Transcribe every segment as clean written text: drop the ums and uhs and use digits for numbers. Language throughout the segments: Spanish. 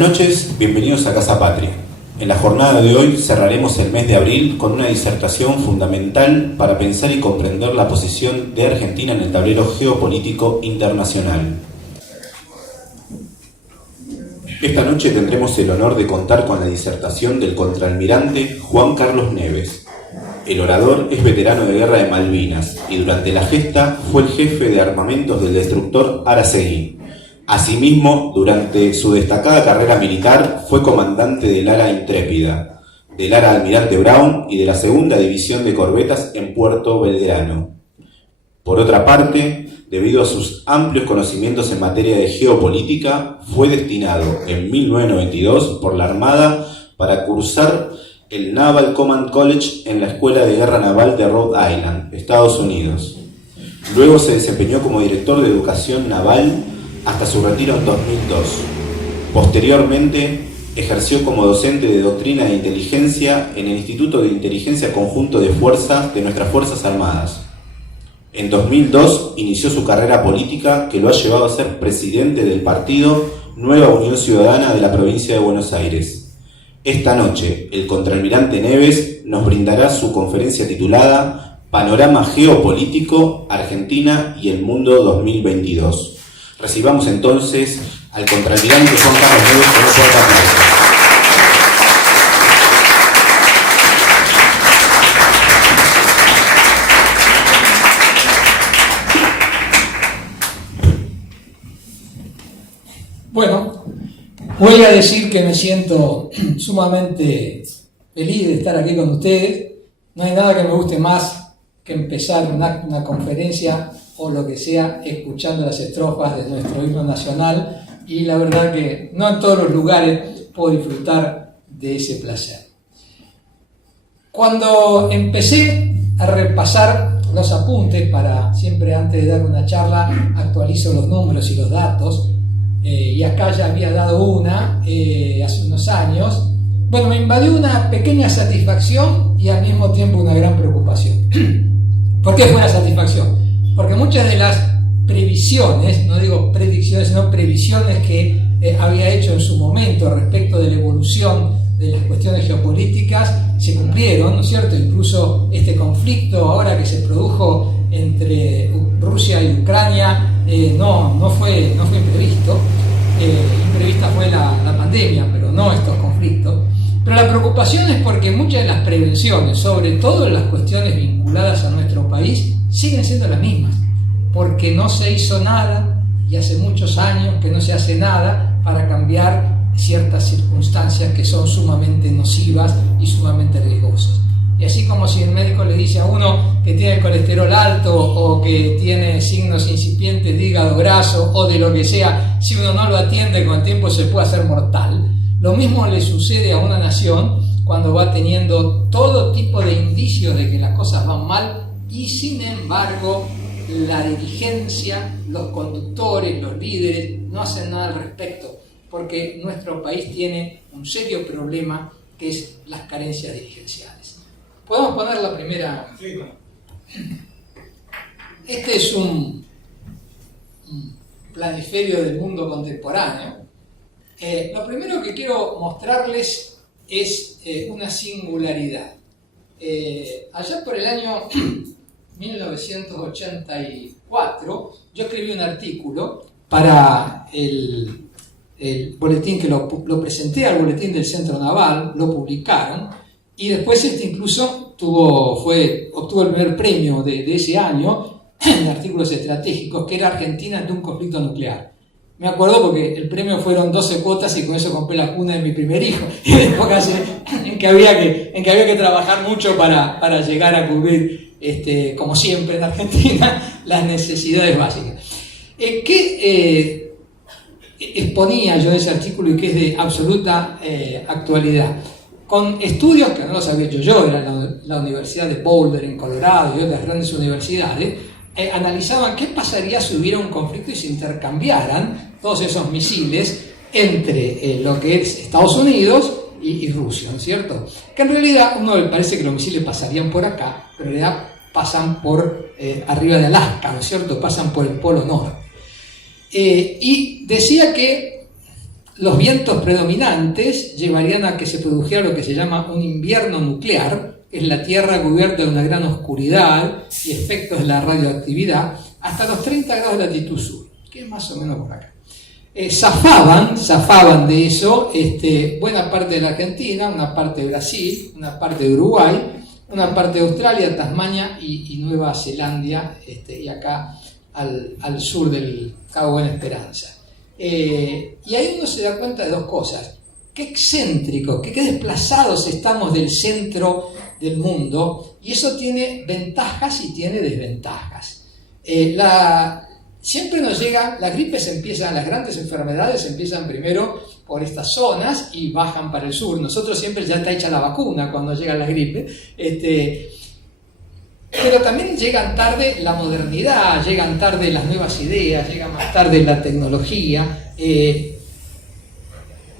noches, bienvenidos a Casa Patria. En la jornada de hoy cerraremos el mes de abril con una disertación fundamental para pensar y comprender la posición de Argentina en el tablero geopolítico internacional. Esta noche tendremos el honor de contar con la disertación del contraalmirante Juan Carlos Neves. El orador es veterano de guerra de Malvinas y durante la gesta fue el jefe de armamentos del destructor Araceli. Asimismo, durante su destacada carrera militar fue comandante del ala Intrépida, del ala Almirante Brown y de la segunda división de corbetas en Puerto Belgrano. Por otra parte, debido a sus amplios conocimientos en materia de geopolítica, fue destinado en 1992 por la Armada para cursar el Naval Command College en la Escuela de Guerra Naval de Rhode Island, Estados Unidos. Luego se desempeñó como director de educación naval hasta su retiro en 2002. Posteriormente, ejerció como docente de doctrina de inteligencia en el Instituto de Inteligencia Conjunto de Fuerzas de nuestras Fuerzas Armadas. En 2002 inició su carrera política que lo ha llevado a ser presidente del partido Nueva Unión Ciudadana de la provincia de Buenos Aires. Esta noche, el contraalmirante Neves nos brindará su conferencia titulada Panorama Geopolítico, Argentina y el Mundo 2022. Recibamos entonces al contraalmirante Juan Carlos Neves con un fuerte aplauso. Bueno, voy a decir que me siento sumamente feliz de estar aquí con ustedes. No hay nada que me guste más que empezar una conferencia o lo que sea escuchando las estrofas de nuestro himno nacional, y la verdad que no en todos los lugares puedo disfrutar de ese placer. Cuando empecé a repasar los apuntes, para siempre antes de dar una charla actualizo los números y los datos, y acá ya había dado una hace unos años, bueno, me invadió una pequeña satisfacción y al mismo tiempo una gran preocupación. ¿Por qué fue una satisfacción? Porque muchas de las previsiones, no digo predicciones, sino previsiones que había hecho en su momento respecto de la evolución de las cuestiones geopolíticas se cumplieron, ¿no es cierto? Incluso este conflicto ahora que se produjo entre Rusia y Ucrania no fue imprevisto. Imprevista fue la pandemia, pero no estos conflictos. Pero la preocupación es porque muchas de las prevenciones, sobre todo en las cuestiones vinculadas a nuestro país, siguen siendo las mismas, porque no se hizo nada, y hace muchos años que no se hace nada para cambiar ciertas circunstancias que son sumamente nocivas y sumamente riesgosas. Y así como si el médico le dice a uno que tiene el colesterol alto o que tiene signos incipientes de hígado graso o de lo que sea, si uno no lo atiende con el tiempo se puede hacer mortal. Lo mismo le sucede a una nación cuando va teniendo todo tipo de indicios de que las cosas van mal y sin embargo la dirigencia, los conductores, los líderes no hacen nada al respecto, porque nuestro país tiene un serio problema que es las carencias dirigenciales. ¿Podemos poner la primera? Sí. Este es un planiferio del mundo contemporáneo. Lo primero que quiero mostrarles es una singularidad. Allá por el año 1984, yo escribí un artículo para el boletín que lo presenté al boletín del Centro Naval, lo publicaron, y después incluso obtuvo el primer premio de ese año en artículos estratégicos, que era Argentina ante un conflicto nuclear. Me acuerdo porque el premio fueron 12 cuotas y con eso compré la cuna de mi primer hijo, y en épocas en que había que trabajar mucho para llegar a cubrir, como siempre en Argentina, las necesidades básicas. ¿Qué exponía yo en ese artículo y que es de absoluta actualidad? Con estudios que no los había hecho yo, era la Universidad de Boulder en Colorado y otras grandes universidades, analizaban qué pasaría si hubiera un conflicto y se intercambiaran todos esos misiles entre lo que es Estados Unidos y Rusia, ¿no es cierto? Que en realidad uno le parece que los misiles pasarían por acá, pero en realidad pasan por arriba de Alaska, ¿no es cierto? Pasan por el Polo Norte. Y decía que los vientos predominantes llevarían a que se produjera lo que se llama un invierno nuclear, que es la Tierra cubierta de una gran oscuridad y efectos de la radioactividad, hasta los 30 grados de latitud sur, que es más o menos por acá. Zafaban de eso buena parte de la Argentina, una parte de Brasil, una parte de Uruguay, una parte de Australia, Tasmania y Nueva Zelanda, y acá al sur del Cabo Buena Esperanza. Y ahí uno se da cuenta de dos cosas: qué excéntricos, qué desplazados estamos del centro del mundo, y eso tiene ventajas y tiene desventajas. Siempre nos llegan, las gripes las grandes enfermedades empiezan primero por estas zonas y bajan para el sur. Nosotros siempre ya está hecha la vacuna cuando llega la gripe. Pero también llegan tarde la modernidad, llegan tarde las nuevas ideas, llega más tarde la tecnología.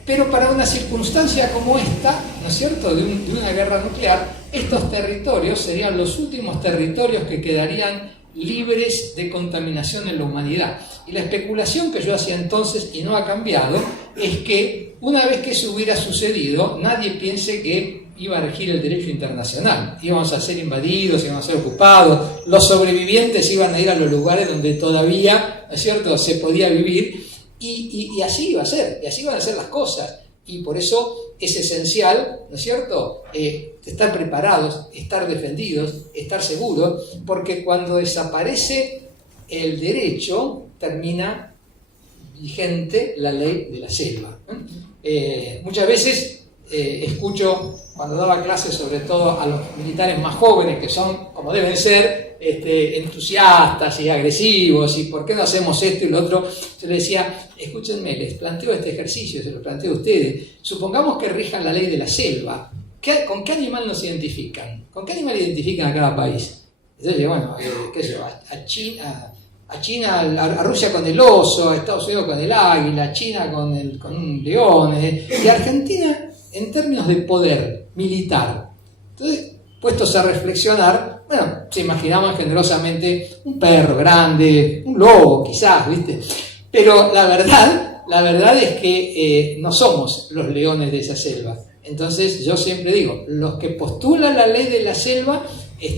Pero para una circunstancia como esta, ¿no es cierto?, de una guerra nuclear, estos territorios serían los últimos territorios que quedarían libres de contaminación en la humanidad. Y la especulación que yo hacía entonces, y no ha cambiado, es que una vez que eso hubiera sucedido, nadie piense que iba a regir el derecho internacional. Íbamos a ser invadidos, íbamos a ser ocupados, los sobrevivientes iban a ir a los lugares donde todavía, ¿no es cierto?, se podía vivir, y así iba a ser, y así iban a ser las cosas. Y por eso es esencial, ¿no es cierto?, estar preparados, estar defendidos, estar seguros, porque cuando desaparece el derecho, termina vigente la ley de la selva. Muchas veces escucho, cuando daba clases, sobre todo a los militares más jóvenes, que son, como deben ser, entusiastas y agresivos, y ¿por qué no hacemos esto y lo otro? Yo les decía, escúchenme, les planteo este ejercicio, se lo planteo a ustedes. Supongamos que rijan la ley de la selva. ¿Con qué animal nos identifican? ¿Con qué animal identifican a cada país? Entonces, bueno, qué sé yo, a China, a Rusia con el oso, a Estados Unidos con el águila, a China con un león, y a Argentina en términos de poder militar. Entonces, puestos a reflexionar, bueno, se imaginaban generosamente un perro grande, un lobo quizás, ¿viste? Pero la verdad es que no somos los leones de esa selva. Entonces yo siempre digo, los que postulan la ley de la selva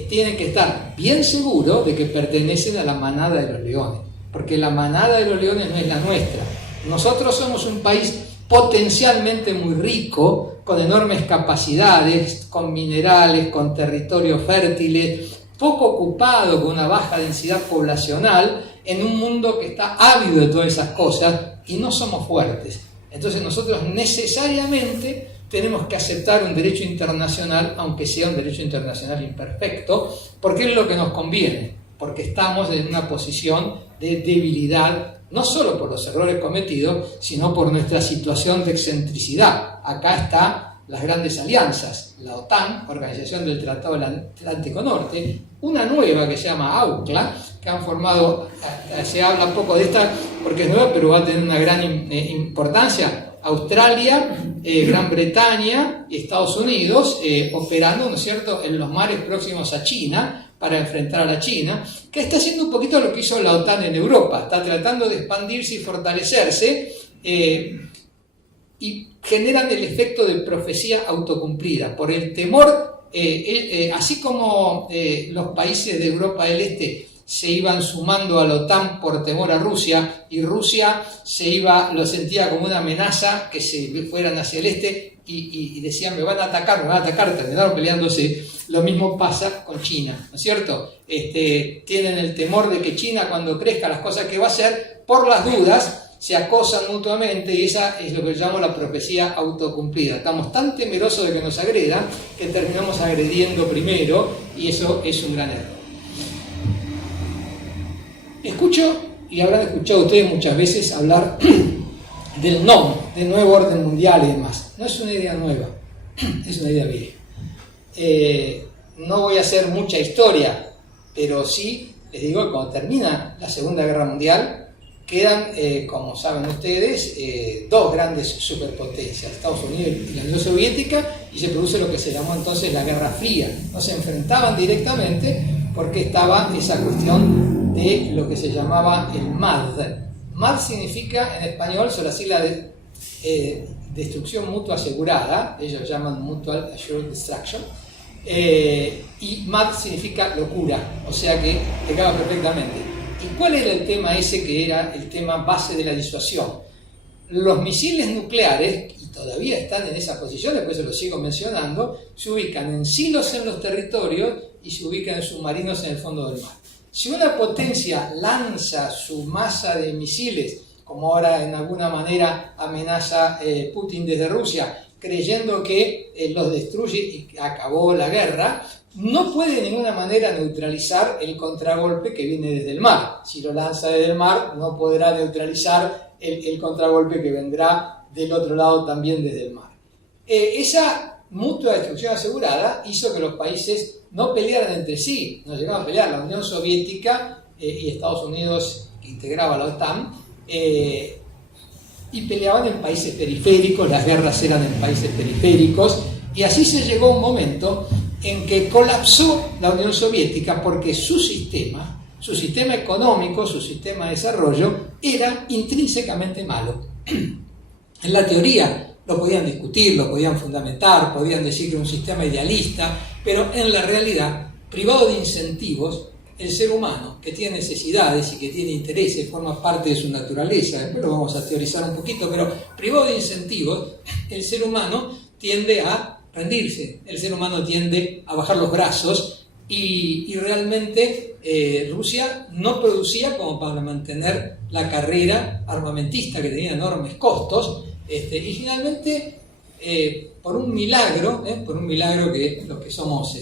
tienen que estar bien seguros de que pertenecen a la manada de los leones, porque la manada de los leones no es la nuestra. Nosotros somos un país potencialmente muy rico, con enormes capacidades, con minerales, con territorios fértiles, poco ocupado, con una baja densidad poblacional, en un mundo que está ávido de todas esas cosas, y no somos fuertes. Entonces nosotros necesariamente tenemos que aceptar un derecho internacional, aunque sea un derecho internacional imperfecto, porque es lo que nos conviene, porque estamos en una posición de debilidad, no solo por los errores cometidos, sino por nuestra situación de excentricidad. Acá están las grandes alianzas, la OTAN, Organización del Tratado del Atlántico Norte, una nueva que se llama AUCLA, que han formado, se habla poco de esta porque es nueva, pero va a tener una gran importancia, Australia, Gran Bretaña y Estados Unidos, operando, ¿no es cierto?, en los mares próximos a China, para enfrentar a la China, que está haciendo un poquito lo que hizo la OTAN en Europa, está tratando de expandirse y fortalecerse, y generan el efecto de profecía autocumplida, por el temor, así como los países de Europa del Este se iban sumando a la OTAN por temor a Rusia, y Rusia lo sentía como una amenaza que se fueran hacia el este, y decían me van a atacar, terminaron peleándose. Lo mismo pasa con China, ¿no es cierto? Tienen el temor de que China, cuando crezca las cosas que va a hacer, por las dudas, se acosan mutuamente, y esa es lo que llamo la profecía autocumplida. Estamos tan temerosos de que nos agredan que terminamos agrediendo primero, y eso es un gran error. Escucho, y habrán escuchado ustedes muchas veces hablar del NOM, del nuevo orden mundial y demás. No es una idea nueva, es una idea vieja. No voy a hacer mucha historia, pero sí les digo que cuando termina la Segunda Guerra Mundial, quedan, como saben ustedes, dos grandes superpotencias, Estados Unidos y la Unión Soviética, y se produce lo que se llamó entonces la Guerra Fría. No se enfrentaban directamente porque estaba esa cuestión de lo que se llamaba el MAD. MAD significa en español, son las siglas destrucción mutua asegurada, ellos llaman Mutual Assured Destruction, y mad significa locura, o sea que pegaba perfectamente. ¿Y cuál era el tema ese que era el tema base de la disuasión? Los misiles nucleares, y todavía están en esa posición, después se lo sigo mencionando, se ubican en silos en los territorios y se ubican en submarinos en el fondo del mar. Si una potencia lanza su masa de misiles, como ahora en alguna manera amenaza Putin desde Rusia, creyendo que los destruye y acabó la guerra, no puede de ninguna manera neutralizar el contragolpe que viene desde el mar. Si lo lanza desde el mar, no podrá neutralizar el contragolpe que vendrá del otro lado también desde el mar. Esa mutua destrucción asegurada hizo que los países no pelearan entre sí, no llegaban a pelear. La Unión Soviética y Estados Unidos, que integraba la OTAN, y peleaban en países periféricos, las guerras eran en países periféricos, y así se llegó a un momento en que colapsó la Unión Soviética porque su sistema económico, su sistema de desarrollo era intrínsecamente malo. En la teoría lo podían discutir, lo podían fundamentar, podían decir que era un sistema idealista, pero en la realidad, privado de incentivos, el ser humano, que tiene necesidades y que tiene intereses, forma parte de su naturaleza, después lo vamos a teorizar un poquito, pero privado de incentivos, el ser humano tiende a rendirse, el ser humano tiende a bajar los brazos y realmente Rusia no producía como para mantener la carrera armamentista que tenía enormes costos, y finalmente por un milagro que los que somos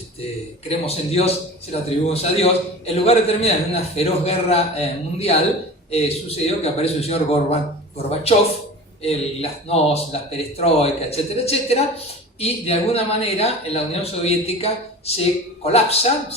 creemos en Dios, se lo atribuimos a Dios, en lugar de terminar en una feroz guerra mundial, sucedió que aparece un señor Gorbachev, las NOS, las perestroika, etcétera, etcétera, y de alguna manera en la Unión Soviética se colapsa,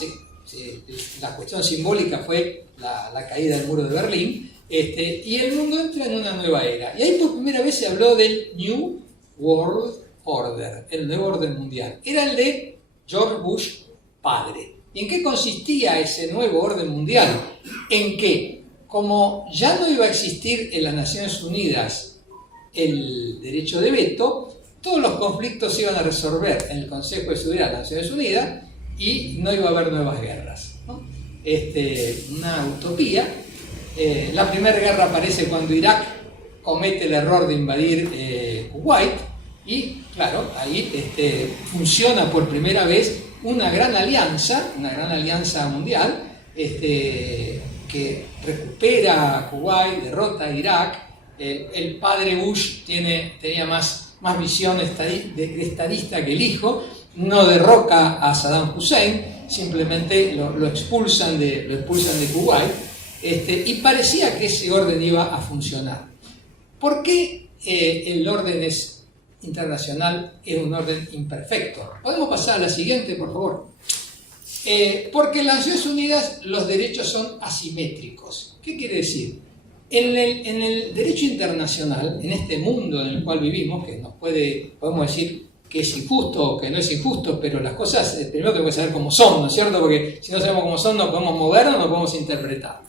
la cuestión simbólica fue la caída del muro de Berlín, y el mundo entra en una nueva era. Y ahí por primera vez se habló del New World Order, el nuevo orden mundial. Era el de George Bush padre. ¿Y en qué consistía ese nuevo orden mundial? En que, como ya no iba a existir en las Naciones Unidas el derecho de veto, todos los conflictos se iban a resolver en el Consejo de Seguridad de las Naciones Unidas y no iba a haber nuevas guerras, ¿no? Una utopía. La primera guerra aparece cuando Irak comete el error de invadir Kuwait y, claro, ahí funciona por primera vez una gran alianza mundial que recupera Kuwait, derrota a Irak. El padre Bush tenía más visión estadista que el hijo, no derroca a Saddam Hussein, simplemente lo expulsan de Kuwait, y parecía que ese orden iba a funcionar. ¿Por qué el orden internacional es un orden imperfecto? Podemos pasar a la siguiente, por favor. Porque en las Naciones Unidas los derechos son asimétricos. ¿Qué quiere decir? En el derecho internacional, en este mundo en el cual vivimos, que podemos decir que es injusto o que no es injusto, pero las cosas primero tenemos que saber cómo son, ¿no es cierto? Porque si no sabemos cómo son, no podemos movernos, no podemos interpretar.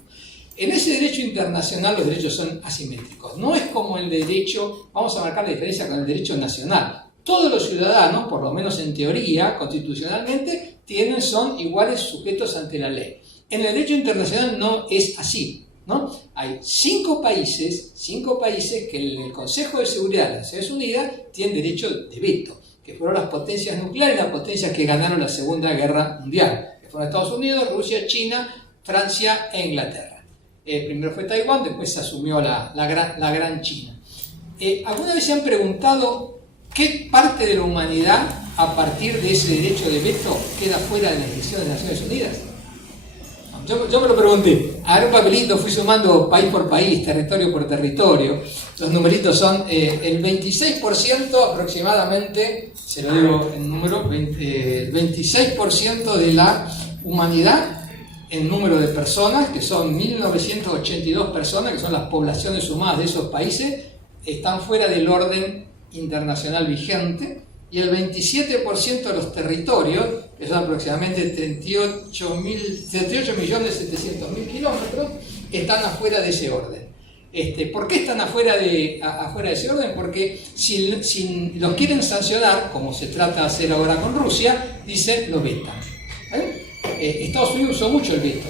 En ese derecho internacional los derechos son asimétricos. No es como el derecho, vamos a marcar la diferencia con el derecho nacional. Todos los ciudadanos, por lo menos en teoría, constitucionalmente, son iguales sujetos ante la ley. En el derecho internacional no es así, ¿no? Hay cinco países que en el Consejo de Seguridad de las Naciones Unidas tienen derecho de veto, que fueron las potencias nucleares, las potencias que ganaron la Segunda Guerra Mundial, que fueron Estados Unidos, Rusia, China, Francia e Inglaterra. Primero fue Taiwán, después se asumió la gran China. ¿Alguna vez se han preguntado qué parte de la humanidad, a partir de ese derecho de veto, queda fuera de la decisión de las Naciones Unidas? Yo me lo pregunté. A ver un papelito, fui sumando país por país, territorio por territorio. Los numeritos son el 26% aproximadamente, se lo digo en número, el 26% de la humanidad en número de personas, que son 1982 personas, que son las poblaciones sumadas de esos países, están fuera del orden internacional vigente, y el 27% de los territorios, que son aproximadamente 38.700.000 kilómetros, están afuera de ese orden. ¿Por qué están afuera de ese orden? Porque si los quieren sancionar, como se trata de hacer ahora con Rusia, dicen lo vetan. Estados Unidos usó mucho el veto,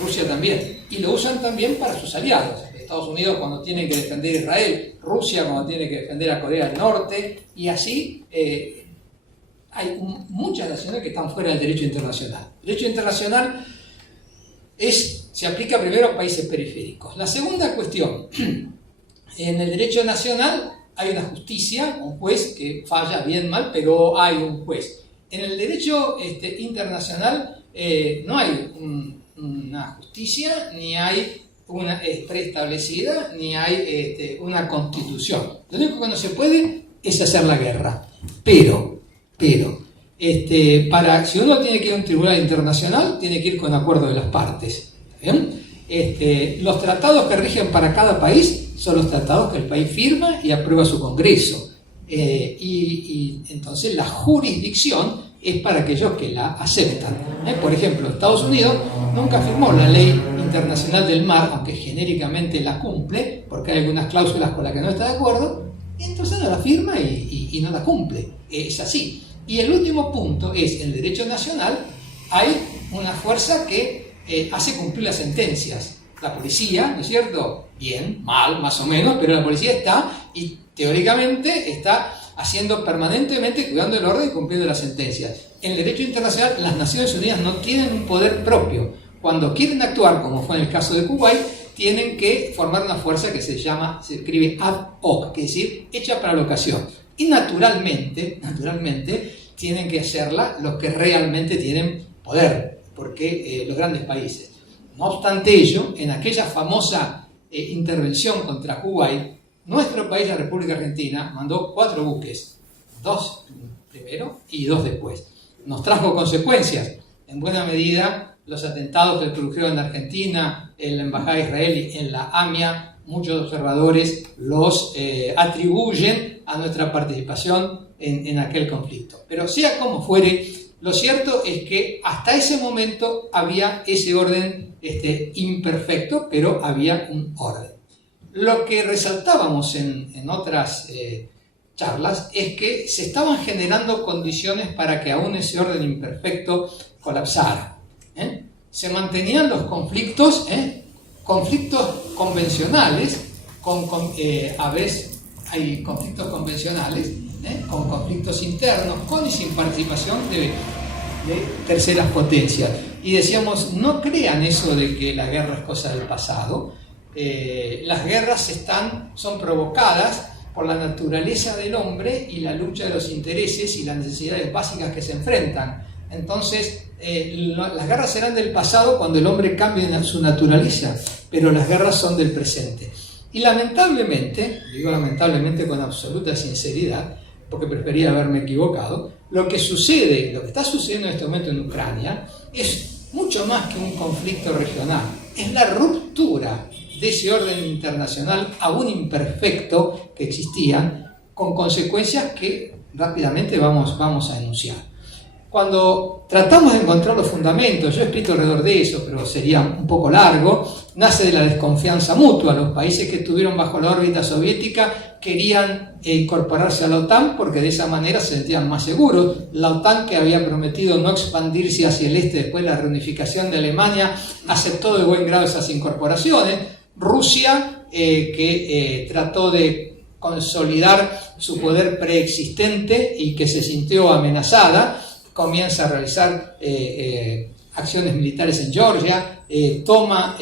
Rusia también, y lo usan también para sus aliados. Estados Unidos cuando tiene que defender a Israel, Rusia cuando tiene que defender a Corea del Norte, y así hay muchas naciones que están fuera del derecho internacional. El derecho internacional se aplica primero a países periféricos. La segunda cuestión, en el derecho nacional hay una justicia, un juez que falla bien mal, pero hay un juez. En el derecho internacional no hay una justicia, ni hay una preestablecida, ni hay una constitución. Lo único que no se puede es hacer la guerra. Pero, si uno tiene que ir a un tribunal internacional, tiene que ir con acuerdo de las partes. ¿Bien? Los tratados que rigen para cada país son los tratados que el país firma y aprueba su Congreso. Y entonces la jurisdicción es para aquellos que la aceptan. Por ejemplo, Estados Unidos nunca firmó la ley internacional del mar, aunque genéricamente la cumple, porque hay algunas cláusulas con las que no está de acuerdo, y entonces no la firma y no la cumple. Es así. Y el último punto es, en el derecho nacional hay una fuerza que hace cumplir las sentencias. La policía, ¿no es cierto? Bien, mal, más o menos, pero la policía está y teóricamente está haciendo permanentemente, cuidando el orden y cumpliendo las sentencias. En el derecho internacional, las Naciones Unidas no tienen un poder propio. Cuando quieren actuar, como fue en el caso de Kuwait, tienen que formar una fuerza que se escribe ad hoc, que es decir, hecha para la ocasión. Y naturalmente, tienen que hacerla los que realmente tienen poder, porque los grandes países. No obstante ello, en aquella famosa intervención contra Kuwait, nuestro país, la República Argentina, mandó 4 buques, 2 primero y 2 después. Nos trajo consecuencias, en buena medida, los atentados que produjeron en Argentina, en la Embajada de Israel y en la AMIA. Muchos observadores los atribuyen a nuestra participación en aquel conflicto. Pero sea como fuere, lo cierto es que hasta ese momento había ese orden imperfecto, pero había un orden. Lo que resaltábamos en otras charlas es que se estaban generando condiciones para que aún ese orden imperfecto colapsara. Se mantenían los conflictos, conflictos convencionales, a veces hay conflictos convencionales, con conflictos internos, con y sin participación de terceras potencias. Y decíamos, no crean eso de que la guerra es cosa del pasado. Las guerras son provocadas por la naturaleza del hombre y la lucha de los intereses y las necesidades básicas que se enfrentan. Entonces, las guerras serán del pasado cuando el hombre cambie su naturaleza, pero las guerras son del presente. Y lamentablemente, digo lamentablemente con absoluta sinceridad, porque prefería haberme equivocado, lo que está sucediendo en este momento en Ucrania es mucho más que un conflicto regional, es la ruptura de ese orden internacional aún imperfecto que existían, con consecuencias que rápidamente vamos a enunciar. Cuando tratamos de encontrar los fundamentos, yo he escrito alrededor de eso, pero sería un poco largo, nace de la desconfianza mutua. Los países que estuvieron bajo la órbita soviética querían incorporarse a la OTAN porque de esa manera se sentían más seguros. La OTAN, que había prometido no expandirse hacia el este después de la reunificación de Alemania, aceptó de buen grado esas incorporaciones. Rusia, que trató de consolidar su poder preexistente y que se sintió amenazada, comienza a realizar acciones militares en Georgia, toma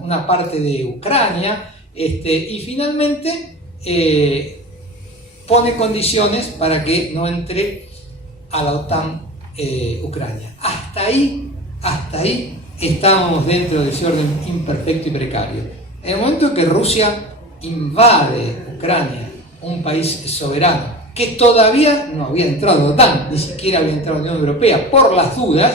una parte de Ucrania y finalmente pone condiciones para que no entre a la OTAN Ucrania. Hasta ahí estábamos dentro de ese orden imperfecto y precario. En el momento que Rusia invade Ucrania, un país soberano, que todavía no había entrado a la OTAN, ni siquiera había entrado a la Unión Europea, por las dudas,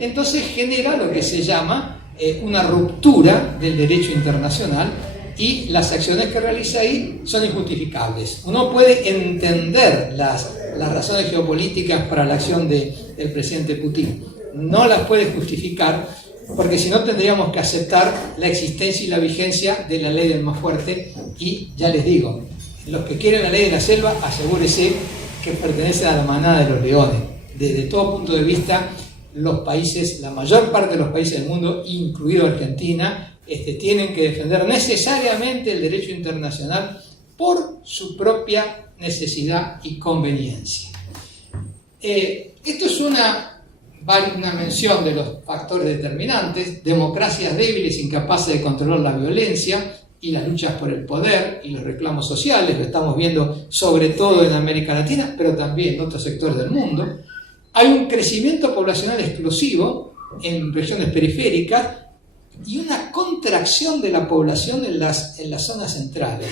entonces genera lo que se llama una ruptura del derecho internacional y las acciones que realiza ahí son injustificables. Uno puede entender las razones geopolíticas para la acción del presidente Putin, no las puede justificar porque si no tendríamos que aceptar la existencia y la vigencia de la ley del más fuerte, y ya les digo, los que quieren la ley de la selva, asegúrese que pertenecen a la manada de los leones. Desde todo punto de vista, los países, la mayor parte de los países del mundo, incluido Argentina, tienen que defender necesariamente el derecho internacional por su propia necesidad y conveniencia. Esto es una mención de los factores determinantes: democracias débiles incapaces de controlar la violencia y las luchas por el poder y los reclamos sociales. Lo estamos viendo sobre todo en América Latina, pero también en otros sectores del mundo. Hay un crecimiento poblacional explosivo en regiones periféricas y una contracción de la población en las zonas centrales,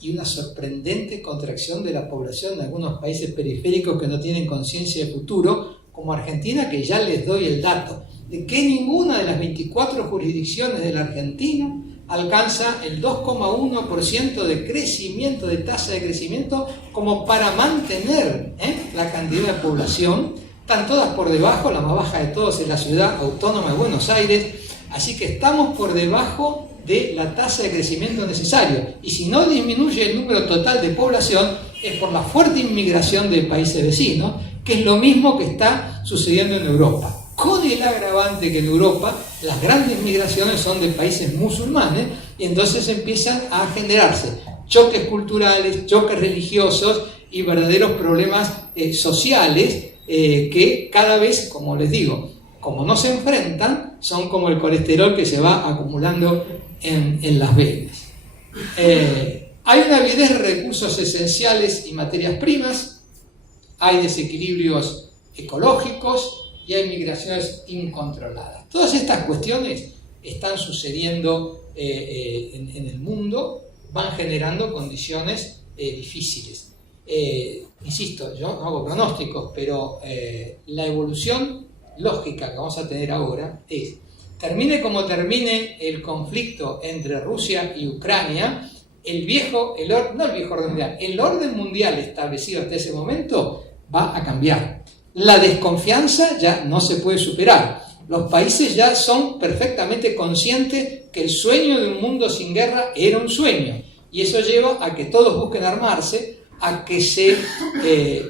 y una sorprendente contracción de la población en algunos países periféricos que no tienen conciencia de futuro, como Argentina, que ya les doy el dato de que ninguna de las 24 jurisdicciones de la Argentina alcanza el 2,1% de crecimiento, de tasa de crecimiento, como para mantener la cantidad de población. Están todas por debajo, la más baja de todos es la ciudad autónoma de Buenos Aires, así que estamos por debajo de la tasa de crecimiento necesario. Y si no disminuye el número total de población, es por la fuerte inmigración de países vecinos, que es lo mismo que está sucediendo en Europa, con el agravante que en Europa las grandes migraciones son de países musulmanes, y entonces empiezan a generarse choques culturales, choques religiosos y verdaderos problemas sociales que cada vez, como les digo, como no se enfrentan, son como el colesterol que se va acumulando en las venas. Hay una avidez de recursos esenciales y materias primas, hay desequilibrios ecológicos y hay migraciones incontroladas. Todas estas cuestiones están sucediendo en el mundo, van generando condiciones difíciles. Insisto, yo no hago pronósticos, pero la evolución lógica que vamos a tener ahora es: termine como termine el conflicto entre Rusia y Ucrania, el orden mundial establecido hasta ese momento va a cambiar. La desconfianza ya no se puede superar. Los países ya son perfectamente conscientes que el sueño de un mundo sin guerra era un sueño, y eso lleva a que todos busquen armarse, a que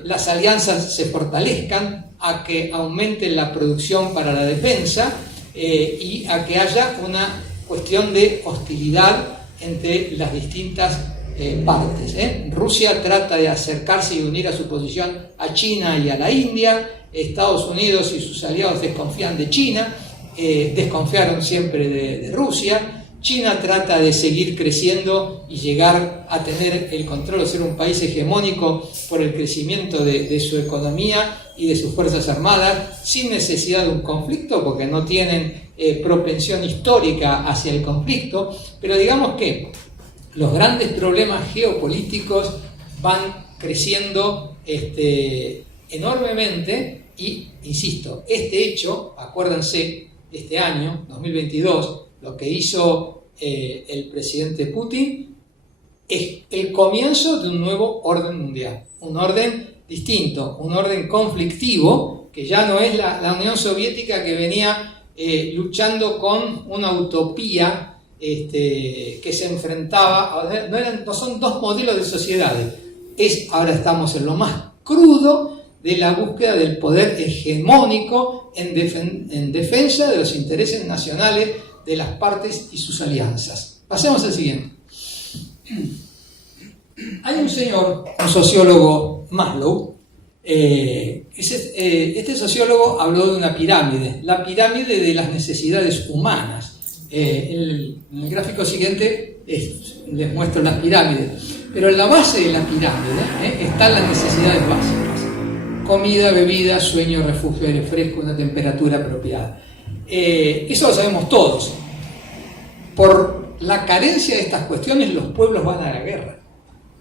las alianzas se fortalezcan, a que aumente la producción para la defensa y a que haya una cuestión de hostilidad entre las distintas partes. Rusia trata de acercarse y unir a su posición a China y a la India. Estados Unidos y sus aliados desconfían de China, desconfiaron siempre de Rusia. China trata de seguir creciendo y llegar a tener el control, de ser un país hegemónico por el crecimiento de su economía y de sus fuerzas armadas, sin necesidad de un conflicto, porque no tienen propensión histórica hacia el conflicto. Pero digamos que los grandes problemas geopolíticos van creciendo enormemente, y insisto, este hecho, acuérdense, este año 2022, lo que hizo el presidente Putin es el comienzo de un nuevo orden mundial, un orden distinto, un orden conflictivo, que ya no es la Unión Soviética, que venía luchando con una utopía que se enfrentaba, no son dos modelos de sociedades, ahora estamos en lo más crudo de la búsqueda del poder hegemónico en defensa de los intereses nacionales de las partes y sus alianzas. Pasemos al siguiente. Hay un sociólogo, Maslow. Este sociólogo habló de una pirámide, la pirámide de las necesidades humanas. En el gráfico siguiente les muestro las pirámides, pero en la base de la pirámide están las necesidades básicas: comida, bebida, sueño, refugio, aire fresco, una temperatura apropiada. Eso lo sabemos todos. Por la carencia de estas cuestiones, los pueblos van a la guerra.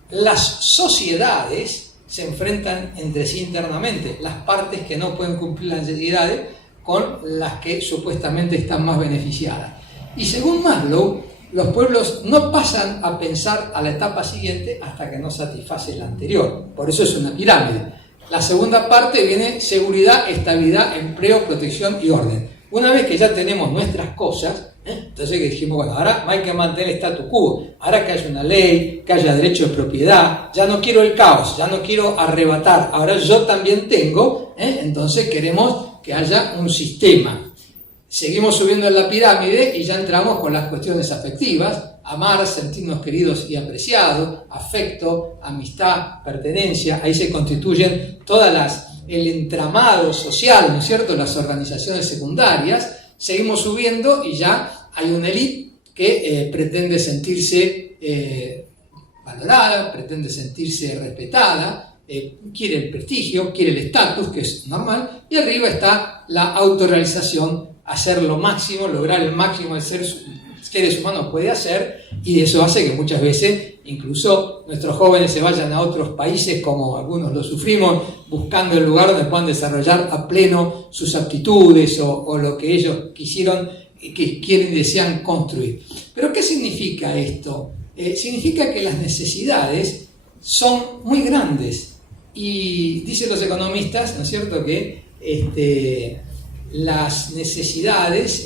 Las sociedades se enfrentan entre sí internamente, las partes que no pueden cumplir las necesidades con las que supuestamente están más beneficiadas. Y según Maslow, los pueblos no pasan a pensar a la etapa siguiente hasta que no satisface la anterior. Por eso es una pirámide. La segunda parte viene seguridad, estabilidad, empleo, protección y orden. Una vez que ya tenemos nuestras cosas, entonces que dijimos, bueno, ahora no hay que mantener el statu quo, ahora que haya una ley, que haya derecho de propiedad, ya no quiero el caos, ya no quiero arrebatar, ahora yo también tengo, entonces queremos que haya un sistema. Seguimos subiendo en la pirámide y ya entramos con las cuestiones afectivas, amar, sentirnos queridos y apreciados, afecto, amistad, pertenencia, ahí se constituyen el entramado social, ¿no es cierto?, las organizaciones secundarias. Seguimos subiendo y ya hay una élite que pretende sentirse valorada, pretende sentirse respetada, quiere el prestigio, quiere el estatus, que es normal, y arriba está la autorrealización, hacer lo máximo, lograr el máximo de seres humanos puede hacer, y eso hace que muchas veces incluso nuestros jóvenes se vayan a otros países, como algunos lo sufrimos, buscando el lugar donde puedan desarrollar a pleno sus aptitudes o lo que ellos quisieron, que quieren y desean construir. ¿Pero qué significa esto? Significa que las necesidades son muy grandes, y dicen los economistas, ¿no es cierto?, que las necesidades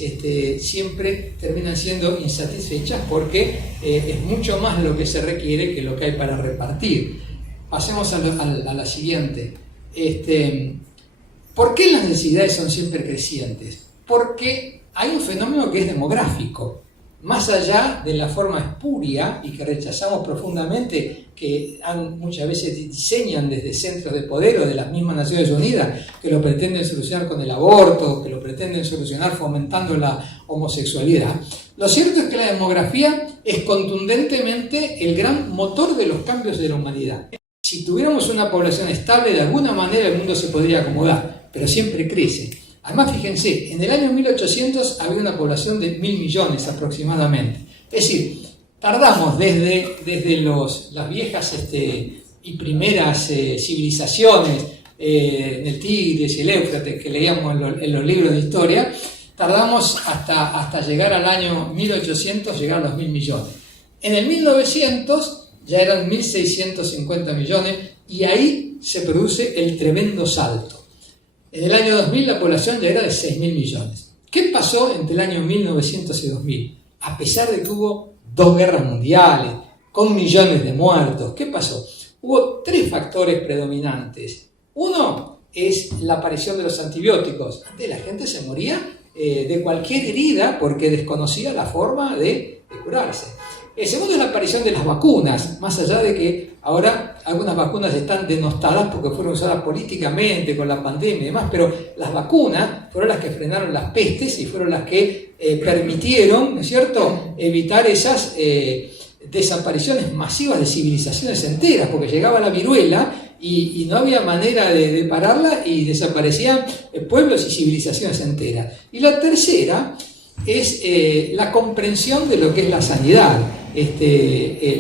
siempre terminan siendo insatisfechas porque es mucho más lo que se requiere que lo que hay para repartir. Pasemos a la siguiente. ¿Por qué las necesidades son siempre crecientes? Porque hay un fenómeno que es demográfico. Más allá de la forma espuria y que rechazamos profundamente, que muchas veces diseñan desde centros de poder o de las mismas Naciones Unidas, que lo pretenden solucionar con el aborto, que lo pretenden solucionar fomentando la homosexualidad. Lo cierto es que la demografía es contundentemente el gran motor de los cambios de la humanidad. Si tuviéramos una población estable, de alguna manera el mundo se podría acomodar, pero siempre crece. Además, fíjense, en el año 1800 había una población de 1.000 millones aproximadamente. Es decir, tardamos desde las viejas y primeras civilizaciones, en el Tigris y el Éufrates, que leíamos en los libros de historia, tardamos hasta llegar al año 1800, llegar a los 1.000 millones. En el 1900 ya eran 1.650 millones y ahí se produce el tremendo salto. En el año 2000 la población ya era de 6.000 millones. ¿Qué pasó entre el año 1900 y 2000? A pesar de que hubo 2 guerras mundiales, con millones de muertos, ¿qué pasó? Hubo 3 factores predominantes. Uno es la aparición de los antibióticos. Antes la gente se moría de cualquier herida porque desconocía la forma de curarse. El segundo es la aparición de las vacunas, más allá de que ahora algunas vacunas están denostadas porque fueron usadas políticamente con la pandemia y demás, pero las vacunas fueron las que frenaron las pestes y fueron las que permitieron, ¿no es cierto?, evitar esas desapariciones masivas de civilizaciones enteras, porque llegaba la viruela y no había manera de pararla y desaparecían pueblos y civilizaciones enteras. Y la tercera es la comprensión de lo que es la sanidad.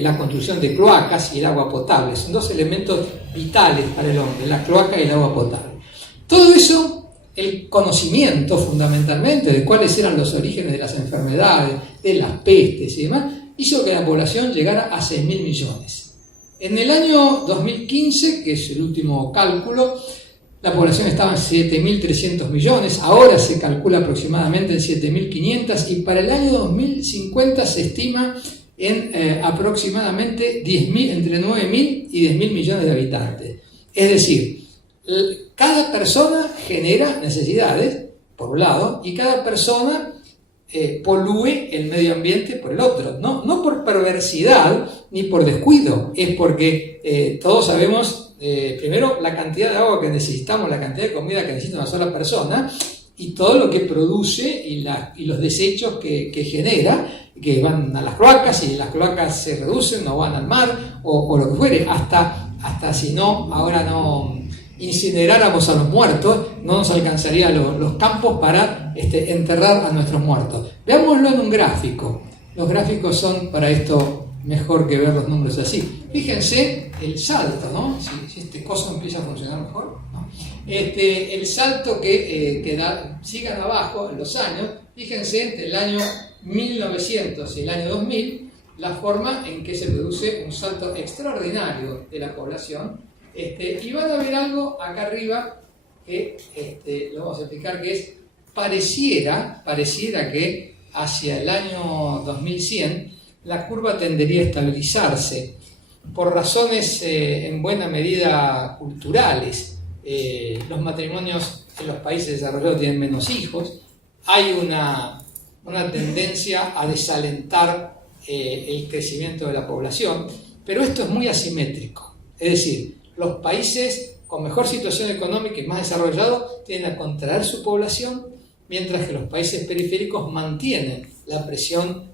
La construcción de cloacas y el agua potable. Son 2 elementos vitales para el hombre, la cloaca y el agua potable. Todo eso, el conocimiento fundamentalmente de cuáles eran los orígenes de las enfermedades, de las pestes y demás, hizo que la población llegara a 6.000 millones. En el año 2015, que es el último cálculo, la población estaba en 7.300 millones, ahora se calcula aproximadamente en 7.500 y para el año 2050 se estima en aproximadamente entre 9.000 y 10.000 millones de habitantes. Es decir, cada persona genera necesidades, por un lado, y cada persona polúe el medio ambiente por el otro. No por perversidad ni por descuido, es porque todos sabemos, primero, la cantidad de agua que necesitamos, la cantidad de comida que necesita una sola persona, y todo lo que produce y los desechos que genera, que van a las cloacas y las cloacas se reducen o van al mar o lo que fuere, hasta si no, ahora no incineráramos a los muertos, no nos alcanzarían los campos para enterrar a nuestros muertos. Veámoslo en un gráfico. Los gráficos son para esto mejor que ver los números así. Fíjense el salto, ¿no? Si este coso empieza a funcionar mejor, ¿no? El salto que da, sigan abajo en los años, fíjense entre el año 1900 y el año 2000, la forma en que se produce un salto extraordinario de la población, Y van a ver algo acá arriba que lo vamos a explicar, que es, pareciera que hacia el año 2100 la curva tendería a estabilizarse por razones en buena medida culturales. Los matrimonios en los países desarrollados tienen menos hijos, hay una tendencia a desalentar el crecimiento de la población, pero esto es muy asimétrico. Es decir, los países con mejor situación económica y más desarrollados tienden a contraer su población, mientras que los países periféricos mantienen la presión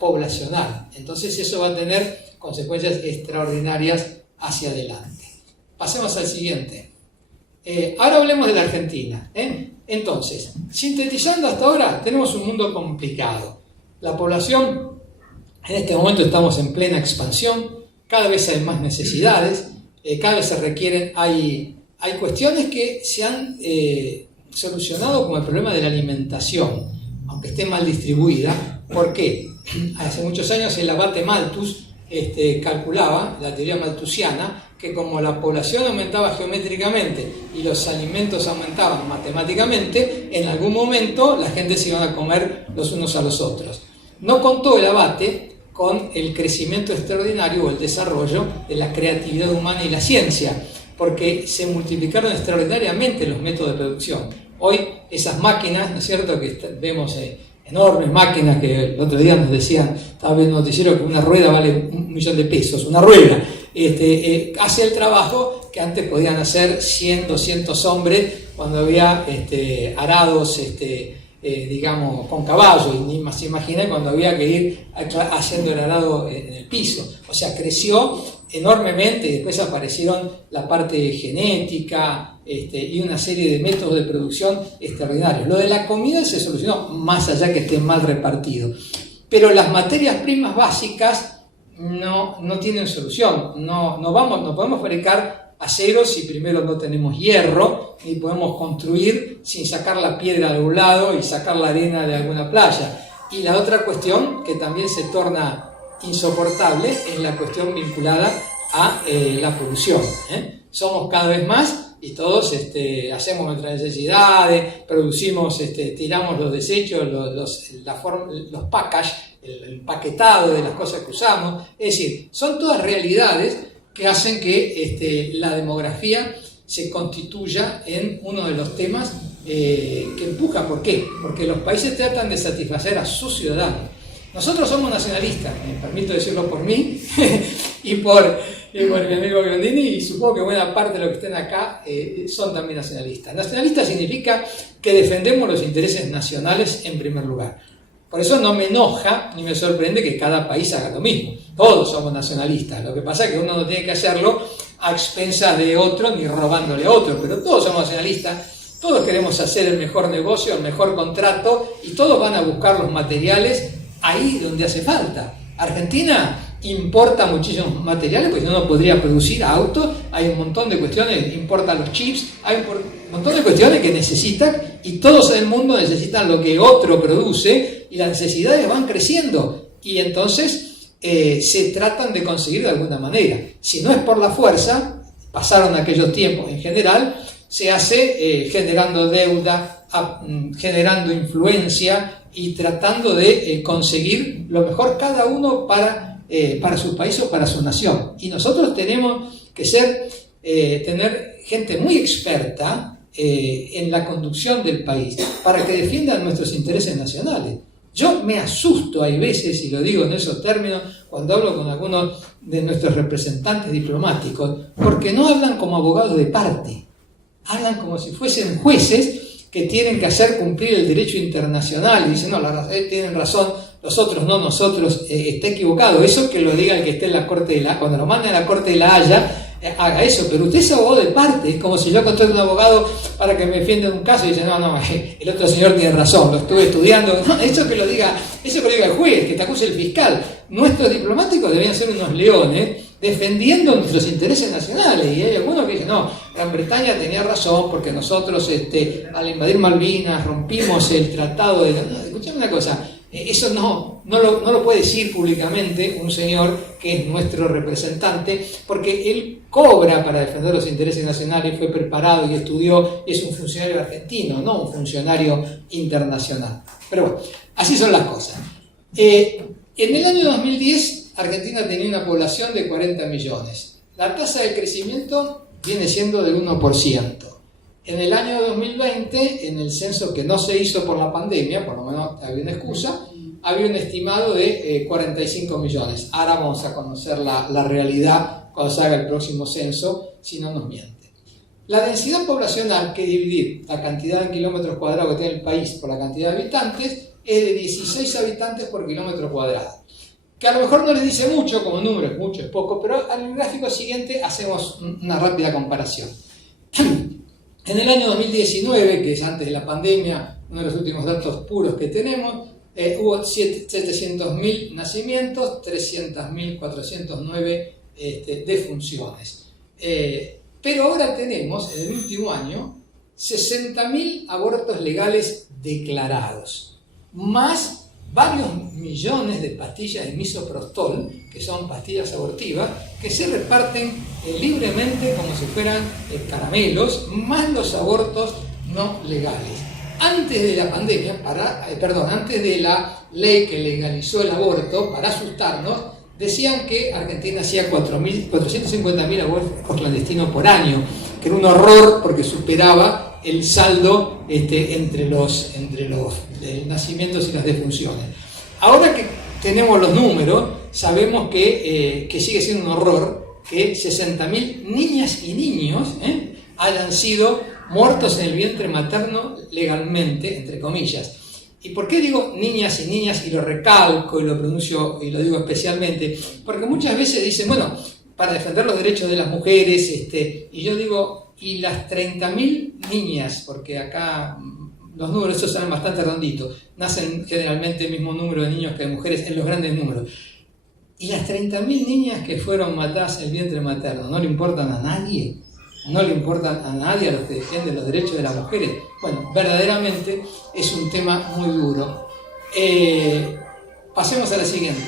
poblacional. Entonces eso va a tener consecuencias extraordinarias hacia adelante. Pasemos al siguiente. Ahora hablemos de la Argentina. Entonces, sintetizando hasta ahora, tenemos un mundo complicado. La población, en este momento estamos en plena expansión, cada vez hay más necesidades, cada vez se requieren, hay cuestiones que se han solucionado como el problema de la alimentación, aunque esté mal distribuida. ¿Por qué? Hace muchos años el abate Malthus calculaba, la teoría malthusiana, que como la población aumentaba geométricamente y los alimentos aumentaban matemáticamente, en algún momento la gente se iban a comer los unos a los otros. No contó el abate con el crecimiento extraordinario o el desarrollo de la creatividad humana y la ciencia, porque se multiplicaron extraordinariamente los métodos de producción. Hoy esas máquinas, ¿no es cierto?, que vemos enormes máquinas que el otro día nos decían, estaba viendo un noticiero que una rueda vale $1.000.000 de pesos, una rueda, hace el trabajo que antes podían hacer 100, 200 hombres cuando había arados, digamos, con caballo, y ni más se imagina cuando había que ir haciendo el arado en el piso. O sea, creció enormemente y después aparecieron la parte genética y una serie de métodos de producción extraordinarios. Lo de la comida se solucionó más allá que esté mal repartido. Pero las materias primas básicas no tienen solución. No podemos fabricar acero si primero no tenemos hierro, ni podemos construir sin sacar la piedra de algún lado y sacar la arena de alguna playa. Y la otra cuestión que también se torna insoportable es la cuestión vinculada a la polución. Somos cada vez más y todos hacemos nuestras necesidades, producimos, tiramos los desechos, los package, el empaquetado de las cosas que usamos. Es decir, son todas realidades que hacen que la demografía se constituya en uno de los temas que empuja. ¿Por qué? Porque los países tratan de satisfacer a sus ciudadanos. Nosotros somos nacionalistas, me permito decirlo por mí y por mi amigo Grandini, y supongo que buena parte de los que estén acá son también nacionalistas. Nacionalista significa que defendemos los intereses nacionales en primer lugar. Por eso no me enoja ni me sorprende que cada país haga lo mismo. Todos somos nacionalistas. Lo que pasa es que uno no tiene que hacerlo a expensas de otro ni robándole a otro, pero todos somos nacionalistas, todos queremos hacer el mejor negocio, el mejor contrato, y todos van a buscar los materiales ahí donde hace falta. Argentina importa muchísimos materiales, porque no podría producir autos, hay un montón de cuestiones, importa los chips, hay un montón de cuestiones que necesitan, y todos en el mundo necesitan lo que otro produce, y las necesidades van creciendo, y entonces se tratan de conseguir de alguna manera. Si no es por la fuerza, pasaron aquellos tiempos en general, se hace generando deuda, generando influencia y tratando de conseguir lo mejor cada uno para su país o para su nación. Y nosotros tenemos que tener gente muy experta en la conducción del país para que defiendan nuestros intereses nacionales. Yo me asusto, hay veces, y lo digo en esos términos, cuando hablo con algunos de nuestros representantes diplomáticos, porque no hablan como abogados de parte, hablan como si fuesen jueces que tienen que hacer cumplir el derecho internacional, y dicen, no, tienen razón, nosotros no, nosotros, está equivocado. Eso que lo diga el que esté en la Corte de la Haya, cuando lo manden a la Corte de la Haya, haga eso, pero usted es abogado de parte. Es como si yo contrate un abogado para que me defienda un caso y dice, no, el otro señor tiene razón, lo estuve estudiando. No, eso que lo diga el juez, que te acuse el fiscal. Nuestros diplomáticos deberían ser unos leones defendiendo nuestros intereses nacionales, y hay algunos que dicen, no, Gran Bretaña tenía razón porque nosotros al invadir Malvinas rompimos el tratado de... No, escuchame una cosa, Eso no lo puede decir públicamente un señor que es nuestro representante, porque él cobra para defender los intereses nacionales, fue preparado y estudió, y es un funcionario argentino, no un funcionario internacional. Pero bueno, así son las cosas. En el año 2010, Argentina tenía una población de 40 millones. La tasa de crecimiento viene siendo del 1%. En el año 2020, en el censo que no se hizo por la pandemia, por lo menos había una excusa, había un estimado de 45 millones. Ahora vamos a conocer la realidad cuando se haga el próximo censo, si no nos miente. La densidad poblacional, que dividir la cantidad de kilómetros cuadrados que tiene el país por la cantidad de habitantes, es de 16 habitantes por kilómetro cuadrado. Que a lo mejor no les dice mucho, como número es mucho, es poco, pero en el gráfico siguiente hacemos una rápida comparación. En el año 2019, que es antes de la pandemia, uno de los últimos datos puros que tenemos, hubo 700.000 nacimientos, 300.409 defunciones. Pero ahora tenemos, en el último año, 60.000 abortos legales declarados, más varios millones de pastillas de misoprostol, que son pastillas abortivas, que se reparten libremente como si fueran caramelos, más los abortos no legales. Antes de la pandemia, antes de la ley que legalizó el aborto, para asustarnos, decían que Argentina hacía 450.000 abortos clandestinos por año, que era un horror porque superaba el saldo entre los nacimientos y las defunciones. Ahora que tenemos los números, sabemos que sigue siendo un horror que 60.000 niñas y niños hayan sido muertos en el vientre materno legalmente, entre comillas. ¿Y por qué digo niñas y niñas? Y lo recalco y lo pronuncio y lo digo especialmente, porque muchas veces dicen, bueno, para defender los derechos de las mujeres, y yo digo, y las 30.000 niñas, porque acá los números estos salen bastante ronditos, nacen generalmente el mismo número de niños que de mujeres en los grandes números. Y las 30.000 niñas que fueron matadas en el vientre materno, ¿no le importan a nadie? ¿No le importan a nadie, a los que defienden los derechos de las mujeres? Bueno, verdaderamente es un tema muy duro. Pasemos a la siguiente.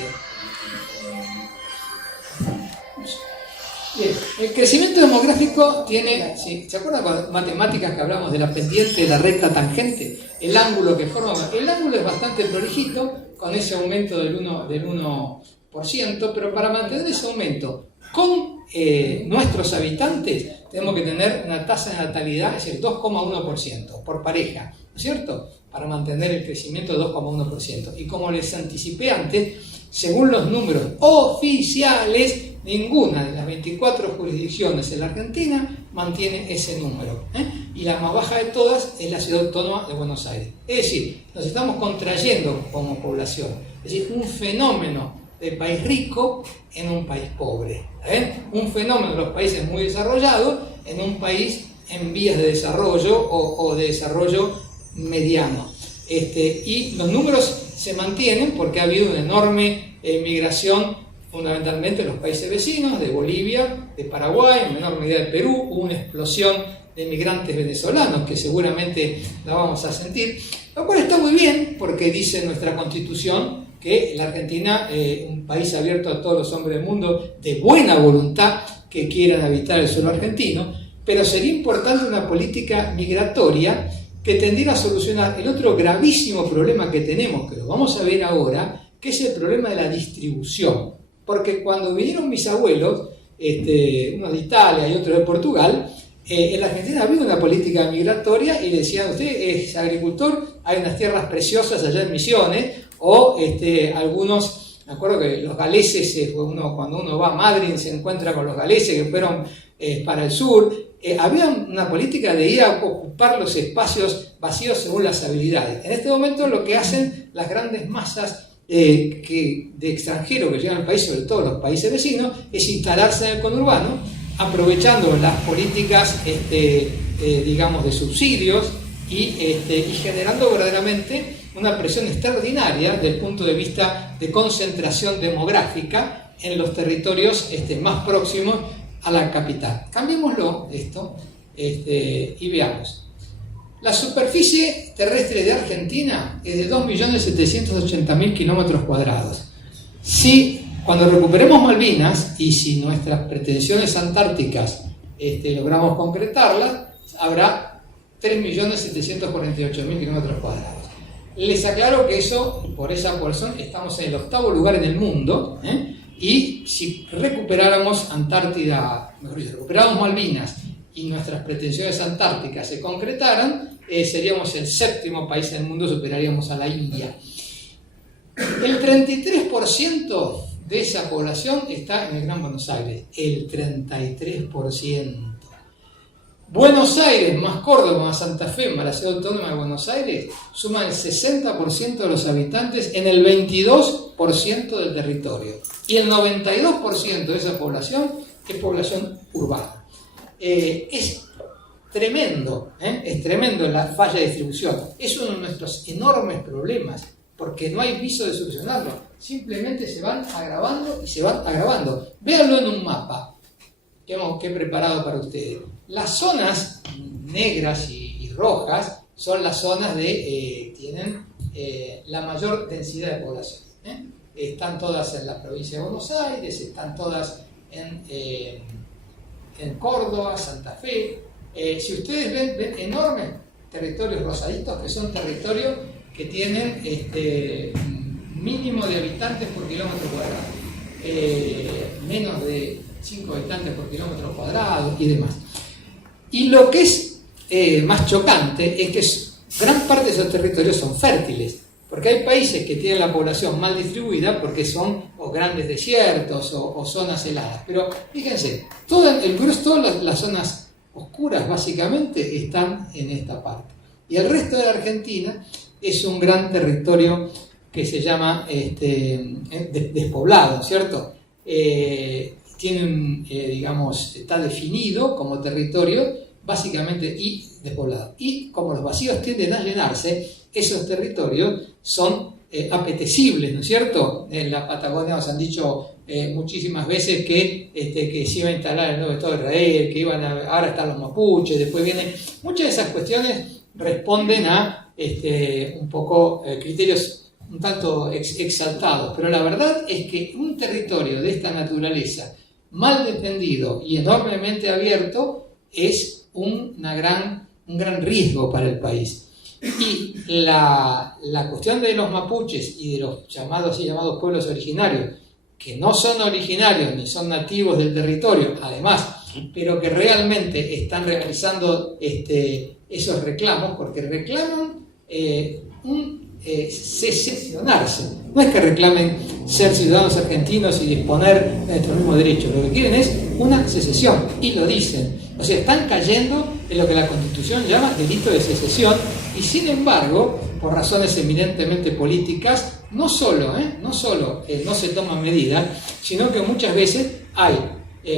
Bien, el crecimiento demográfico tiene, ¿se acuerdan con matemáticas que hablamos de la pendiente de la recta tangente? El ángulo que forma, el ángulo es bastante prolijito, con ese aumento del 1%, pero para mantener ese aumento con nuestros habitantes tenemos que tener una tasa de natalidad, es el 2,1% por pareja, ¿no es cierto? Para mantener el crecimiento de 2,1%. Y como les anticipé antes, según los números oficiales, ninguna de las 24 jurisdicciones en la Argentina mantiene ese número. Y la más baja de todas es la Ciudad Autónoma de Buenos Aires. Es decir, nos estamos contrayendo como población. Es decir, un fenómeno del país rico en un país pobre. Un fenómeno de los países muy desarrollados en un país en vías de desarrollo o de desarrollo mediano. Y los números se mantienen porque ha habido una enorme migración, fundamentalmente en los países vecinos, de Bolivia, de Paraguay, en menor medida de Perú. Hubo una explosión de migrantes venezolanos que seguramente la vamos a sentir, lo cual está muy bien porque dice nuestra Constitución que la Argentina, un país abierto a todos los hombres del mundo de buena voluntad que quieran habitar el suelo argentino, pero sería importante una política migratoria que tendiera a solucionar el otro gravísimo problema que tenemos, que lo vamos a ver ahora, que es el problema de la distribución. Porque cuando vinieron mis abuelos, unos de Italia y otros de Portugal, en la Argentina había una política migratoria y le decían, usted es agricultor, hay unas tierras preciosas allá en Misiones, o algunos, me acuerdo que los galeses, cuando uno va a Madrid se encuentra con los galeses que fueron para el sur, había una política de ir a ocupar los espacios vacíos según las habilidades. En este momento lo que hacen las grandes masas de extranjeros que llegan al país, sobre todo los países vecinos, es instalarse en el conurbano, aprovechando las políticas digamos de subsidios y generando verdaderamente una presión extraordinaria desde el punto de vista de concentración demográfica en los territorios más próximos a la capital. Cambiémoslo esto y veamos. La superficie terrestre de Argentina es de 2.780.000 kilómetros cuadrados. Si cuando recuperemos Malvinas y si nuestras pretensiones antárticas logramos concretarlas, habrá 3.748.000 kilómetros cuadrados. Les aclaro que eso, por esa población, estamos en el 8º lugar en el mundo, y si recuperáramos Antártida, mejor dicho, recuperáramos Malvinas y nuestras pretensiones antárticas se concretaran, seríamos el 7º país en el mundo, superaríamos a la India. El 33% de esa población está en el Gran Buenos Aires, el 33%. Buenos Aires, más Córdoba, más Santa Fe, más la ciudad autónoma de Buenos Aires, suman el 60% de los habitantes en el 22% del territorio. Y el 92% de esa población es población urbana. Es tremendo la falla de distribución. Es uno de nuestros enormes problemas, porque no hay viso de solucionarlo. Simplemente se van agravando y se van agravando. Véanlo en un mapa que he preparado para ustedes. Las zonas negras y rojas son las zonas tienen la mayor densidad de población. Están todas en la provincia de Buenos Aires, están todas en Córdoba, Santa Fe. Si ustedes ven enormes territorios rosaditos, que son territorios que tienen mínimo de habitantes por kilómetro cuadrado, menos de 5 habitantes por kilómetro cuadrado y demás. Y lo que es más chocante es que gran parte de esos territorios son fértiles, porque hay países que tienen la población mal distribuida porque son o grandes desiertos o zonas heladas. Pero fíjense, todas las zonas oscuras básicamente están en esta parte. Y el resto de la Argentina es un gran territorio que se llama despoblado, ¿cierto? Está definido como territorio básicamente y despoblado. Y como los vacíos tienden a llenarse, esos territorios son apetecibles, ¿no es cierto? En la Patagonia nos han dicho muchísimas veces que se iba a instalar el nuevo Estado de Israel, que ahora están los mapuches, después vienen. Muchas de esas cuestiones responden a un poco criterios un tanto exaltados, pero la verdad es que un territorio de esta naturaleza, mal defendido y enormemente abierto, es un gran riesgo para el país. Y la cuestión de los mapuches y de los llamados pueblos originarios, que no son originarios ni son nativos del territorio, además, pero que realmente están realizando esos reclamos, porque reclaman secesionarse. No es que reclamen ser ciudadanos argentinos y disponer de nuestros mismos derechos, lo que quieren es una secesión, y lo dicen. O sea, están cayendo en lo que la Constitución llama delito de secesión, y sin embargo, por razones eminentemente políticas, no solo no se toman medidas, sino que muchas veces hay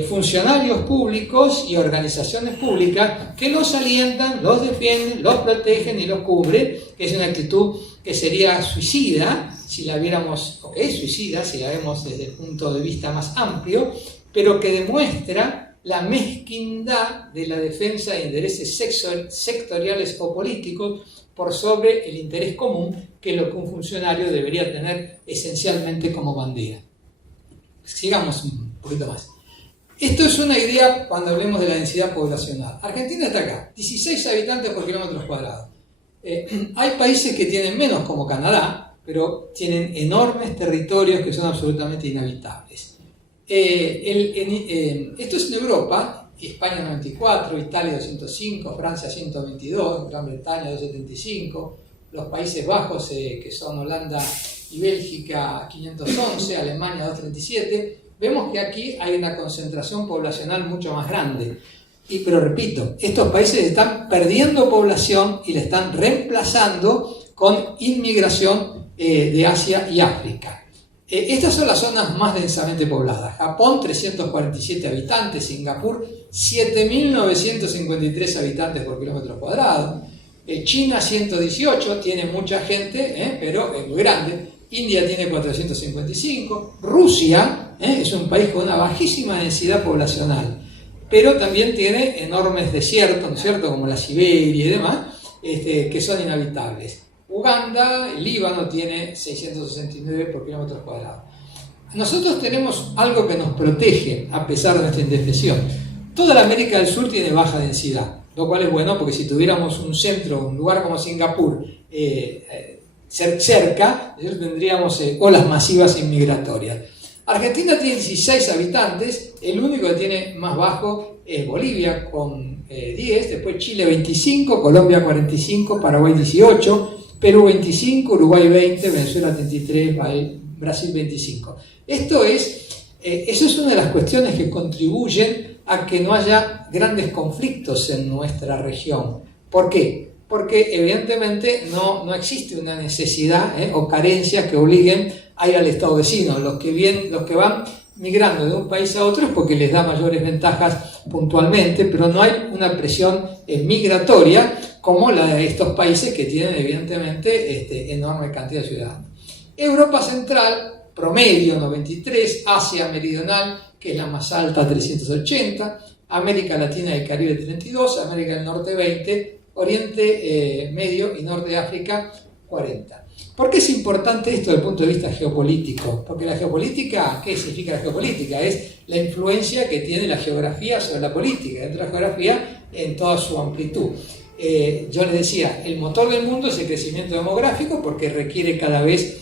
funcionarios públicos y organizaciones públicas que los alientan, los defienden, los protegen y los cubren, que es una actitud que sería suicida, si la viéramos, o que es suicida, si la vemos desde el punto de vista más amplio, pero que demuestra la mezquindad de la defensa de intereses sectoriales o políticos por sobre el interés común, que es lo que un funcionario debería tener esencialmente como bandera. Sigamos un poquito más. Esto es una idea cuando hablemos de la densidad poblacional. Argentina está acá, 16 habitantes por kilómetros cuadrados. Hay países que tienen menos, como Canadá, pero tienen enormes territorios que son absolutamente inhabitables. Esto es en Europa: España 94, Italia 205, Francia 122, Gran Bretaña 275, los Países Bajos, que son Holanda y Bélgica, 511, Alemania 237. Vemos que aquí hay una concentración poblacional mucho más grande. Pero repito, estos países están perdiendo población y la están reemplazando con inmigración de Asia y África. Estas son las zonas más densamente pobladas. Japón, 347 habitantes. Singapur, 7.953 habitantes por kilómetro cuadrado. China, 118, tiene mucha gente, pero es muy grande. India tiene 455. Rusia es un país con una bajísima densidad poblacional, pero también tiene enormes desiertos, ¿no es cierto?, como la Siberia y demás, que son inhabitables. Uganda, el Líbano, tiene 669 por kilómetros cuadrados. Nosotros tenemos algo que nos protege a pesar de nuestra indefensión. Toda la América del Sur tiene baja densidad, lo cual es bueno porque si tuviéramos un centro, un lugar como Singapur cerca, tendríamos olas masivas inmigratorias. Argentina tiene 16 habitantes, el único que tiene más bajo es Bolivia con 10, después Chile 25, Colombia 45, Paraguay 18, Perú 25, Uruguay 20, Venezuela 33, Brasil 25. Eso es una de las cuestiones que contribuyen a que no haya grandes conflictos en nuestra región. ¿Por qué? Porque evidentemente no existe una necesidad o carencias que obliguen a ir al estado vecino. Los que van migrando de un país a otro es porque les da mayores ventajas puntualmente, pero no hay una presión migratoria como la de estos países que tienen evidentemente enorme cantidad de ciudadanos. Europa Central, promedio 93, Asia Meridional, que es la más alta, 380, América Latina y el Caribe 32, América del Norte 20, Oriente Medio y Norte de África 40. ¿Por qué es importante esto desde el punto de vista geopolítico? Porque la geopolítica, ¿qué significa la geopolítica? Es la influencia que tiene la geografía sobre la política, dentro de la geografía en toda su amplitud. Yo les decía, el motor del mundo es el crecimiento demográfico porque requiere cada vez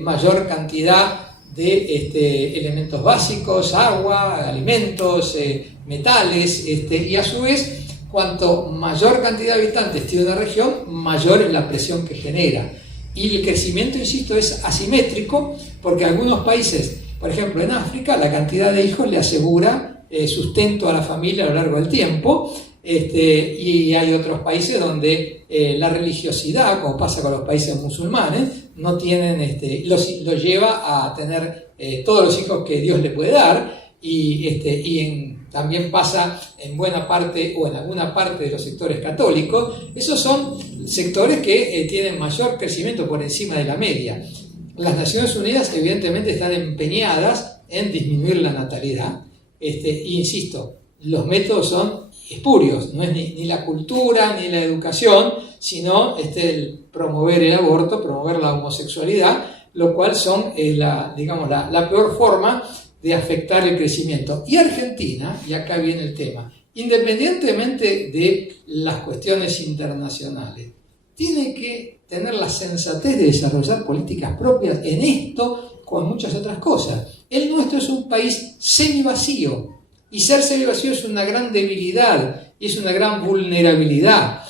mayor cantidad de elementos básicos, agua, alimentos, metales, y a su vez, cuanto mayor cantidad de habitantes tiene una región, mayor es la presión que genera. Y el crecimiento, insisto, es asimétrico porque algunos países, por ejemplo en África, la cantidad de hijos le asegura sustento a la familia a lo largo del tiempo, y hay otros países donde la religiosidad, como pasa con los países musulmanes, no tienen, los lleva a tener todos los hijos que Dios le puede dar, también pasa en buena parte o en alguna parte de los sectores católicos. Esos son sectores que tienen mayor crecimiento por encima de la media. Las Naciones Unidas evidentemente están empeñadas en disminuir la natalidad, insisto, los métodos son espurios, no es ni la cultura ni la educación, sino el promover el aborto, promover la homosexualidad, lo cual son la peor forma de afectar el crecimiento. Y Argentina, y acá viene el tema, independientemente de las cuestiones internacionales, tiene que tener la sensatez de desarrollar políticas propias en esto, con muchas otras cosas. El nuestro es un país semivacío, y ser semivacío es una gran debilidad, y es una gran vulnerabilidad.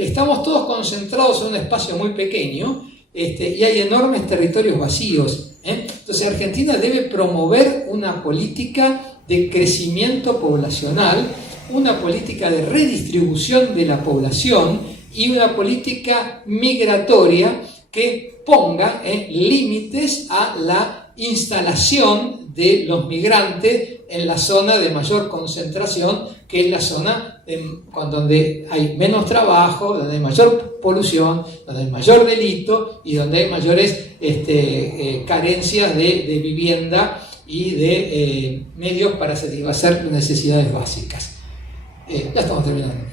Estamos todos concentrados en un espacio muy pequeño, y hay enormes territorios vacíos. Entonces Argentina debe promover una política de crecimiento poblacional, una política de redistribución de la población y una política migratoria que ponga límites a la instalación de los migrantes en la zona de mayor concentración, que es la zona donde hay menos trabajo, donde hay mayor polución, donde hay mayor delito y donde hay mayores carencias de vivienda y de medios para satisfacer las necesidades básicas. Ya estamos terminando.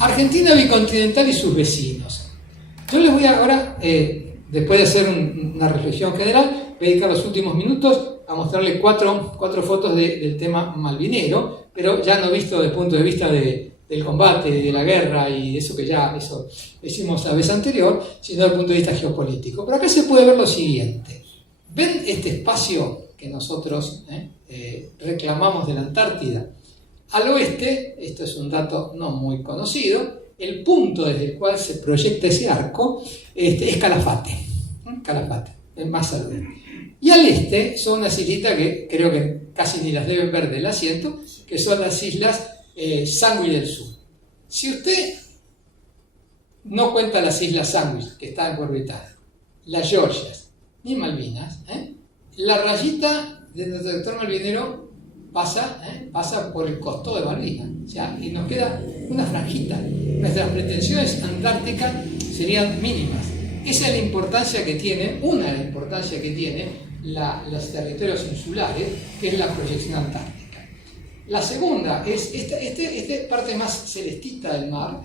Argentina bicontinental y sus vecinos. Yo les voy ahora, después de hacer una reflexión general, voy a dedicar los últimos minutos a mostrarles cuatro fotos del tema malvinero, pero ya no visto desde el punto de vista del combate, de la guerra y eso que ya hicimos la vez anterior, sino desde el punto de vista geopolítico. Pero acá se puede ver lo siguiente. ¿Ven este espacio que nosotros reclamamos de la Antártida? Al oeste, esto es un dato no muy conocido, el punto desde el cual se proyecta ese arco es Calafate. Calafate, es más al oeste. Y al este son unas islitas que creo que casi ni las deben ver del asiento, que son las islas Sandwich del Sur. Si usted no cuenta las islas Sandwich, que están orbitadas, las Georgias, ni Malvinas, la rayita de nuestro sector malvinero pasa por el costado de Malvinas, o sea, y nos queda una franjita. Nuestras pretensiones antárticas serían mínimas. Esa es la importancia que tiene, una de las importancias que tiene los territorios insulares, que es la proyección antártica. La segunda es esta parte más celestita del mar,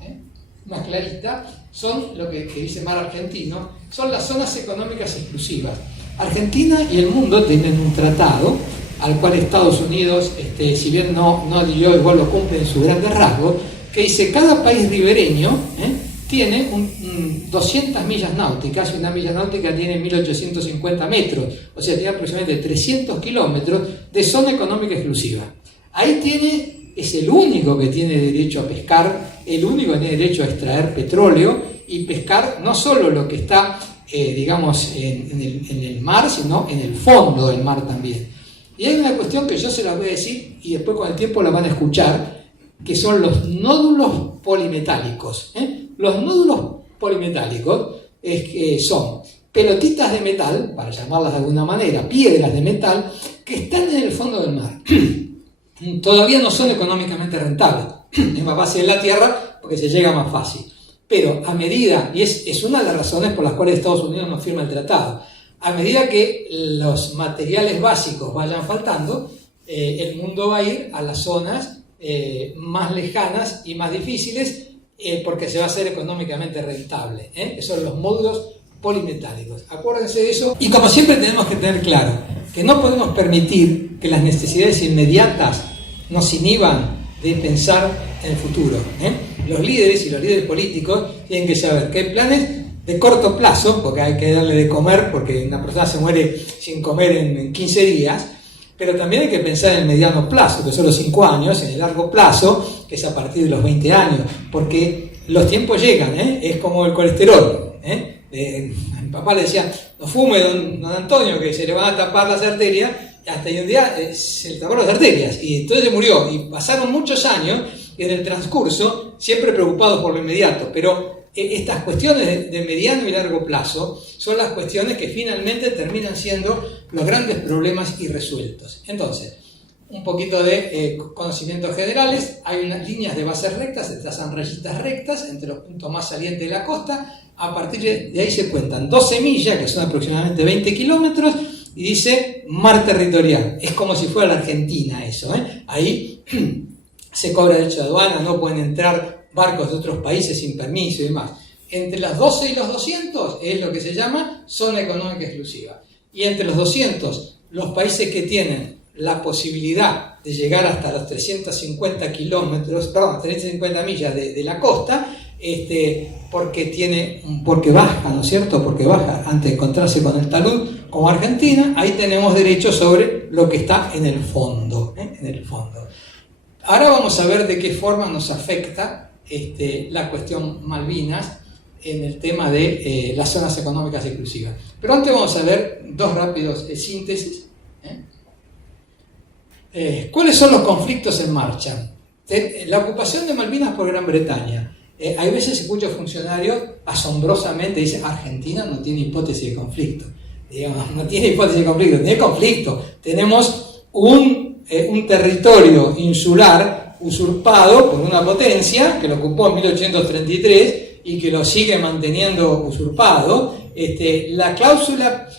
más clarita, son lo que dice Mar Argentino, son las zonas económicas exclusivas. Argentina y el mundo tienen un tratado al cual Estados Unidos, si bien no igual lo cumple en sus grandes rasgos, que dice cada país ribereño tiene 200 millas náuticas, y una milla náutica tiene 1850 metros, o sea, tiene aproximadamente 300 kilómetros de zona económica exclusiva. Ahí es el único que tiene derecho a pescar, el único que tiene derecho a extraer petróleo y pescar no solo lo que está, digamos, en el mar, sino en el fondo del mar también. Y hay una cuestión que yo se la voy a decir y después con el tiempo la van a escuchar, que son los nódulos polimetálicos. Los nódulos polimetálicos son pelotitas de metal, para llamarlas de alguna manera, piedras de metal, que están en el fondo del mar. Todavía no son económicamente rentables, es más fácil en la tierra porque se llega más fácil. Pero a medida, y es una de las razones por las cuales Estados Unidos no firma el tratado, a medida que los materiales básicos vayan faltando, el mundo va a ir a las zonas más lejanas y más difíciles porque se va a hacer económicamente rentable, que son los módulos polimetálicos. Acuérdense de eso. Y como siempre tenemos que tener claro que no podemos permitir que las necesidades inmediatas nos inhiban de pensar en el futuro. Los líderes y los líderes políticos tienen que saber que hay planes de corto plazo, porque hay que darle de comer, porque una persona se muere sin comer en 15 días, pero también hay que pensar en el mediano plazo, que son los 5 años, en el largo plazo, que es a partir de los 20 años, porque los tiempos llegan, es como el colesterol. Mi papá le decía, no fume, don Antonio, que se le van a tapar las arterias, y hasta un día se le taparon las arterias, y entonces se murió, y pasaron muchos años, y en el transcurso, siempre preocupados por lo inmediato, pero estas cuestiones de mediano y largo plazo son las cuestiones que finalmente terminan siendo los grandes problemas irresueltos. Entonces, un poquito de conocimientos generales, hay unas líneas de bases rectas, se trazan rayitas rectas entre los puntos más salientes de la costa, a partir de ahí se cuentan 12 millas, que son aproximadamente 20 kilómetros, y dice mar territorial, es como si fuera la Argentina eso, ahí se cobra derecho de aduana, no pueden entrar barcos de otros países sin permiso y demás. Entre las 12 y los 200 es lo que se llama zona económica exclusiva. Y entre los 200, los países que tienen la posibilidad de llegar hasta los 350 millas de la costa, porque baja, ¿no es cierto? Porque baja antes de encontrarse con el talud, como Argentina, ahí tenemos derecho sobre lo que está en el fondo. En el fondo. Ahora vamos a ver de qué forma nos afecta la cuestión Malvinas en el tema de las zonas económicas exclusivas. Pero antes vamos a ver dos rápidos síntesis. ¿Cuáles son los conflictos en marcha? La ocupación de Malvinas por Gran Bretaña. Hay veces escucho funcionarios asombrosamente dicen Argentina no tiene hipótesis de conflicto. Digamos, no tiene hipótesis de conflicto, tiene conflicto. Tenemos un territorio insular usurpado por una potencia que lo ocupó en 1833 y que lo sigue manteniendo usurpado. La cláusula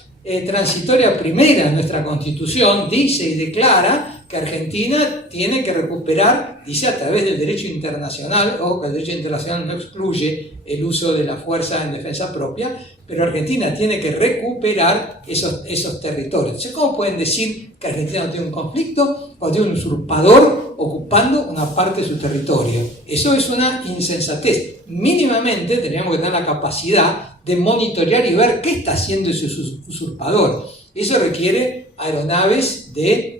transitoria primera de nuestra Constitución dice y declara que Argentina tiene que recuperar, dice a través del derecho internacional, o que el derecho internacional no excluye el uso de la fuerza en defensa propia, pero Argentina tiene que recuperar esos territorios. Entonces, ¿cómo pueden decir que Argentina no tiene un conflicto cuando tiene un usurpador ocupando una parte de su territorio? Eso es una insensatez. Mínimamente tendríamos que tener la capacidad de monitorear y ver qué está haciendo ese usurpador. Eso requiere aeronaves de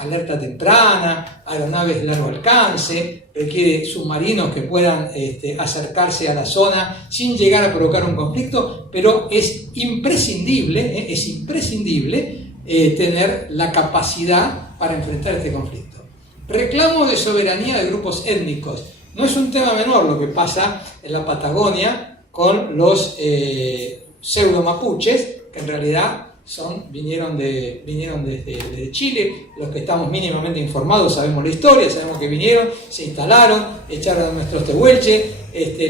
alerta temprana, aeronaves de largo alcance, requiere submarinos que puedan acercarse a la zona sin llegar a provocar un conflicto, pero es imprescindible tener la capacidad para enfrentar este conflicto. Reclamo de soberanía de grupos étnicos. No es un tema menor lo que pasa en la Patagonia con los pseudo mapuches, que en realidad vinieron desde Chile. Los que estamos mínimamente informados sabemos la historia, sabemos que vinieron, se instalaron, echaron a nuestros tehuelches,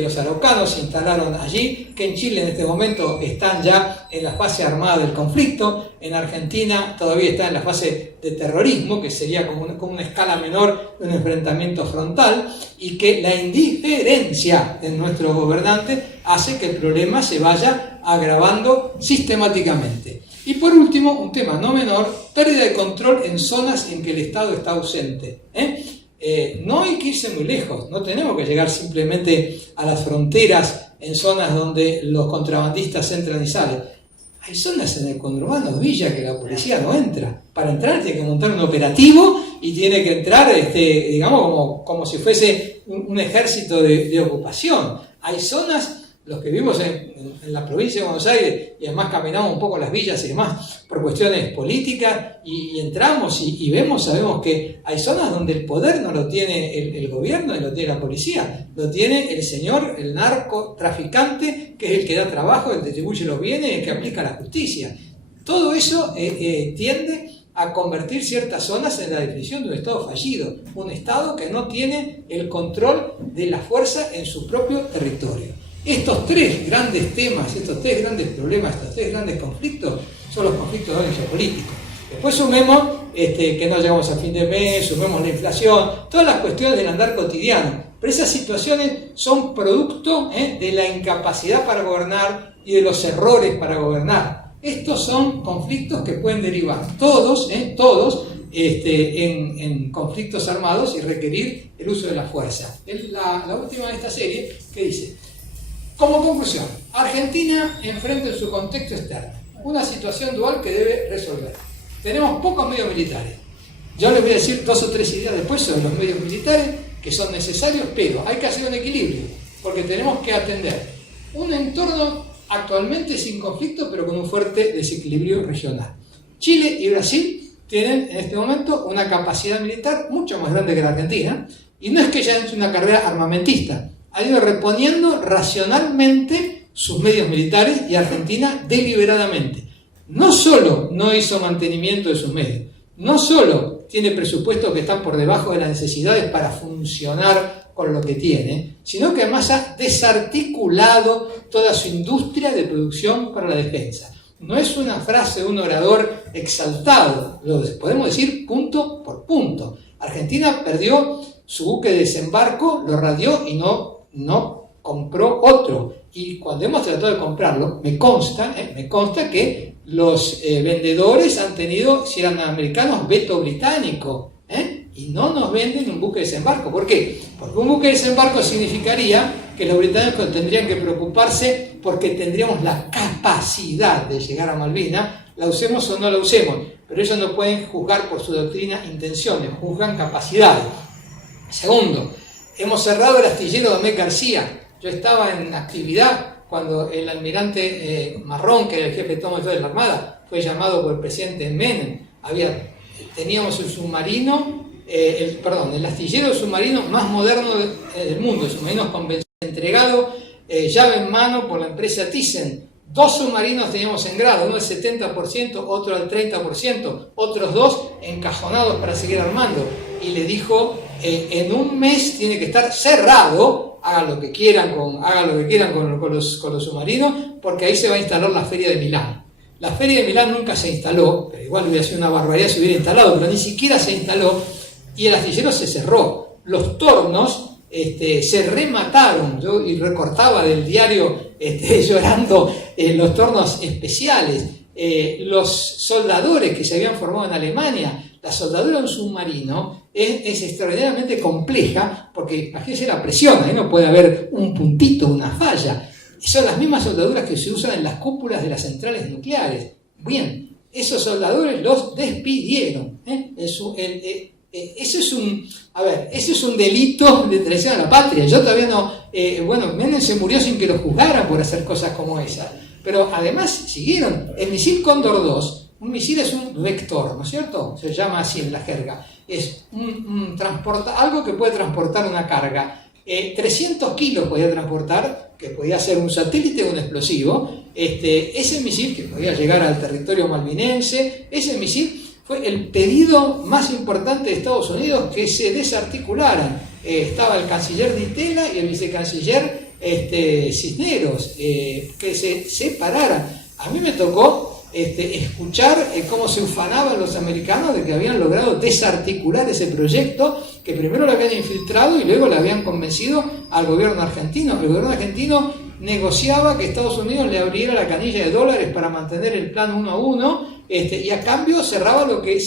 los araucanos se instalaron allí, que en Chile en este momento están ya en la fase armada del conflicto, en Argentina todavía está en la fase de terrorismo, que sería como una escala menor de un enfrentamiento frontal, y que la indiferencia de nuestros gobernantes hace que el problema se vaya agravando sistemáticamente. Y por último, un tema no menor, pérdida de control en zonas en que el Estado está ausente. No hay que irse muy lejos, no tenemos que llegar simplemente a las fronteras en zonas donde los contrabandistas entran y salen. Hay zonas en el conurbano de Villa que la policía no entra. Para entrar tiene que montar un operativo y tiene que entrar, digamos, como si fuese un ejército de ocupación. Hay zonas, los que vivimos en la provincia de Buenos Aires, y además caminamos un poco las villas y demás, por cuestiones políticas, y entramos y sabemos que hay zonas donde el poder no lo tiene el gobierno, ni lo tiene la policía, lo tiene el señor, el narcotraficante, que es el que da trabajo, el que distribuye los bienes, el que aplica la justicia. Todo eso tiende a convertir ciertas zonas en la definición de un Estado fallido, un Estado que no tiene el control de la fuerza en su propio territorio. Estos tres grandes temas, estos tres grandes problemas, estos tres grandes conflictos son los conflictos de orden geopolítico. Después sumemos que no llegamos a fin de mes, sumemos la inflación, todas las cuestiones del andar cotidiano. Pero esas situaciones son producto de la incapacidad para gobernar y de los errores para gobernar. Estos son conflictos que pueden derivar todos en conflictos armados y requerir el uso de la fuerza. La última de esta serie, que dice: como conclusión, Argentina enfrenta en su contexto externo una situación dual que debe resolver. Tenemos pocos medios militares. Yo les voy a decir 2 o 3 ideas después sobre los medios militares que son necesarios, pero hay que hacer un equilibrio, porque tenemos que atender un entorno actualmente sin conflicto, pero con un fuerte desequilibrio regional. Chile y Brasil tienen en este momento una capacidad militar mucho más grande que la Argentina, y no es que ya es una carrera armamentista. Ha ido reponiendo racionalmente sus medios militares, y Argentina deliberadamente. No solo no hizo mantenimiento de sus medios, no solo tiene presupuestos que están por debajo de las necesidades para funcionar con lo que tiene, sino que además ha desarticulado toda su industria de producción para la defensa. No es una frase de un orador exaltado, lo podemos decir punto por punto. Argentina perdió su buque de desembarco, lo radió y no compró otro. Y cuando hemos tratado de comprarlo, me consta que los vendedores han tenido, si eran americanos, veto británico, y no nos venden un buque de desembarco. ¿Por qué? Porque un buque de desembarco significaría que los británicos tendrían que preocuparse porque tendríamos la capacidad de llegar a Malvinas, la usemos o no la usemos, pero ellos no pueden juzgar por su doctrina intenciones, juzgan capacidades. Segundo, hemos cerrado el astillero de Domecq García. Yo estaba en actividad cuando el almirante Marrón, que era el jefe de todo de la Armada, fue llamado por el presidente Menem. Teníamos el submarino, el astillero submarino más moderno del mundo, el submarino convencional, entregado llave en mano por la empresa Thyssen. 2 submarinos teníamos en grado, uno al 70%, otro al 30%, otros 2 encajonados para seguir armando. Y le dijo, en un mes tiene que estar cerrado, hagan lo que quieran con los submarinos, porque ahí se va a instalar la Feria de Milán. La Feria de Milán nunca se instaló, pero igual hubiera sido una barbaridad si hubiera instalado, pero ni siquiera se instaló, y el astillero se cerró. Los tornos se remataron. Yo recortaba del diario llorando los tornos especiales. Los soldadores que se habían formado en Alemania, la soldadura de un submarino es extraordinariamente compleja, porque imagínense la presión, ahí no puede haber un puntito, una falla. Son las mismas soldaduras que se usan en las cúpulas de las centrales nucleares. Bien, esos soldadores los despidieron. Ese es un delito de traición a la patria. Yo todavía no... Menem se murió sin que lo juzgaran por hacer cosas como esas. Pero además siguieron. El misil Cóndor 2, un misil es un vector, ¿no es cierto? Se llama así en la jerga. Es algo que puede transportar una carga. 300 kilos podía transportar, que podía ser un satélite o un explosivo. Ese misil, que podía llegar al territorio malvinense, ese misil fue el pedido más importante de Estados Unidos, que se desarticularan estaba el canciller Di Tella y el vicecanciller Cisneros, que se separaran. A mí me tocó escuchar cómo se ufanaban los americanos de que habían logrado desarticular ese proyecto, que primero lo habían infiltrado y luego le habían convencido al gobierno argentino. El gobierno argentino negociaba que Estados Unidos le abriera la canilla de dólares para mantener el plan 1 a 1, y a cambio cerraba lo que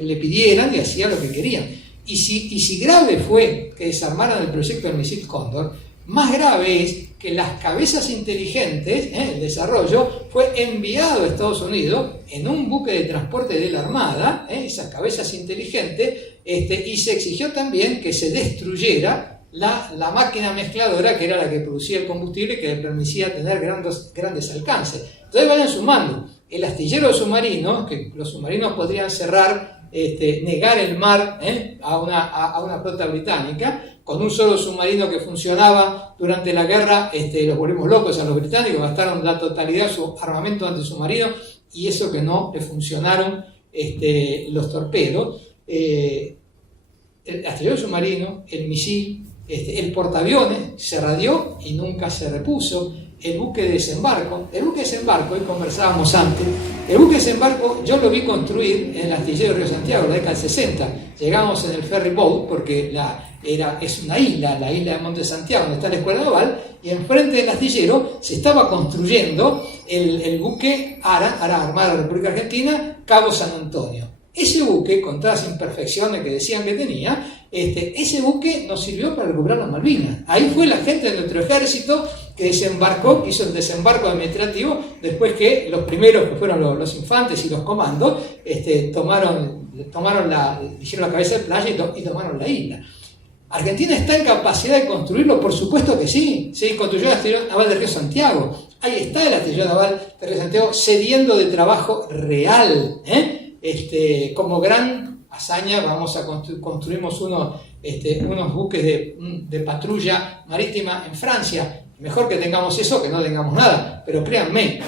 le pidieran y hacía lo que querían. Y si grave fue que desarmaran el proyecto del misil Cóndor, más grave es que las cabezas inteligentes, el desarrollo, fue enviado a Estados Unidos en un buque de transporte de la Armada, esas cabezas inteligentes, y se exigió también que se destruyera la máquina mezcladora, que era la que producía el combustible y que le permitía tener grandes alcances. Entonces vayan sumando. El astillero de submarinos, que los submarinos podrían cerrar, negar el mar a una flota británica. Con un solo submarino que funcionaba durante la guerra, los volvimos locos a los británicos, gastaron la totalidad de su armamento antisubmarino, y eso que no le funcionaron los torpedos. El astillero submarino, el misil, el portaaviones se radió y nunca se repuso. El buque de desembarco, hoy conversábamos antes, el buque de desembarco yo lo vi construir en el astillero de Río Santiago, en la década del 60. Llegamos en el ferry boat porque es una isla, la isla de Monte Santiago, donde está la escuela naval, y enfrente del astillero se estaba construyendo el buque Armada de la República Argentina, Cabo San Antonio. Ese buque, con todas las imperfecciones que decían que tenía, ese buque nos sirvió para recuperar las Malvinas. Ahí fue la gente de nuestro ejército que desembarcó, que hizo el desembarco administrativo, después que los primeros, que fueron los infantes y los comandos, dijeron la cabeza de playa y tomaron la isla. ¿Argentina está en capacidad de construirlo? Por supuesto que sí. Se construyó el astillero naval de Río Santiago. Ahí está el astillero naval de Río Santiago cediendo de trabajo real. Como gran hazaña construimos unos buques de patrulla marítima en Francia. Mejor que tengamos eso que no tengamos nada. Pero créanme,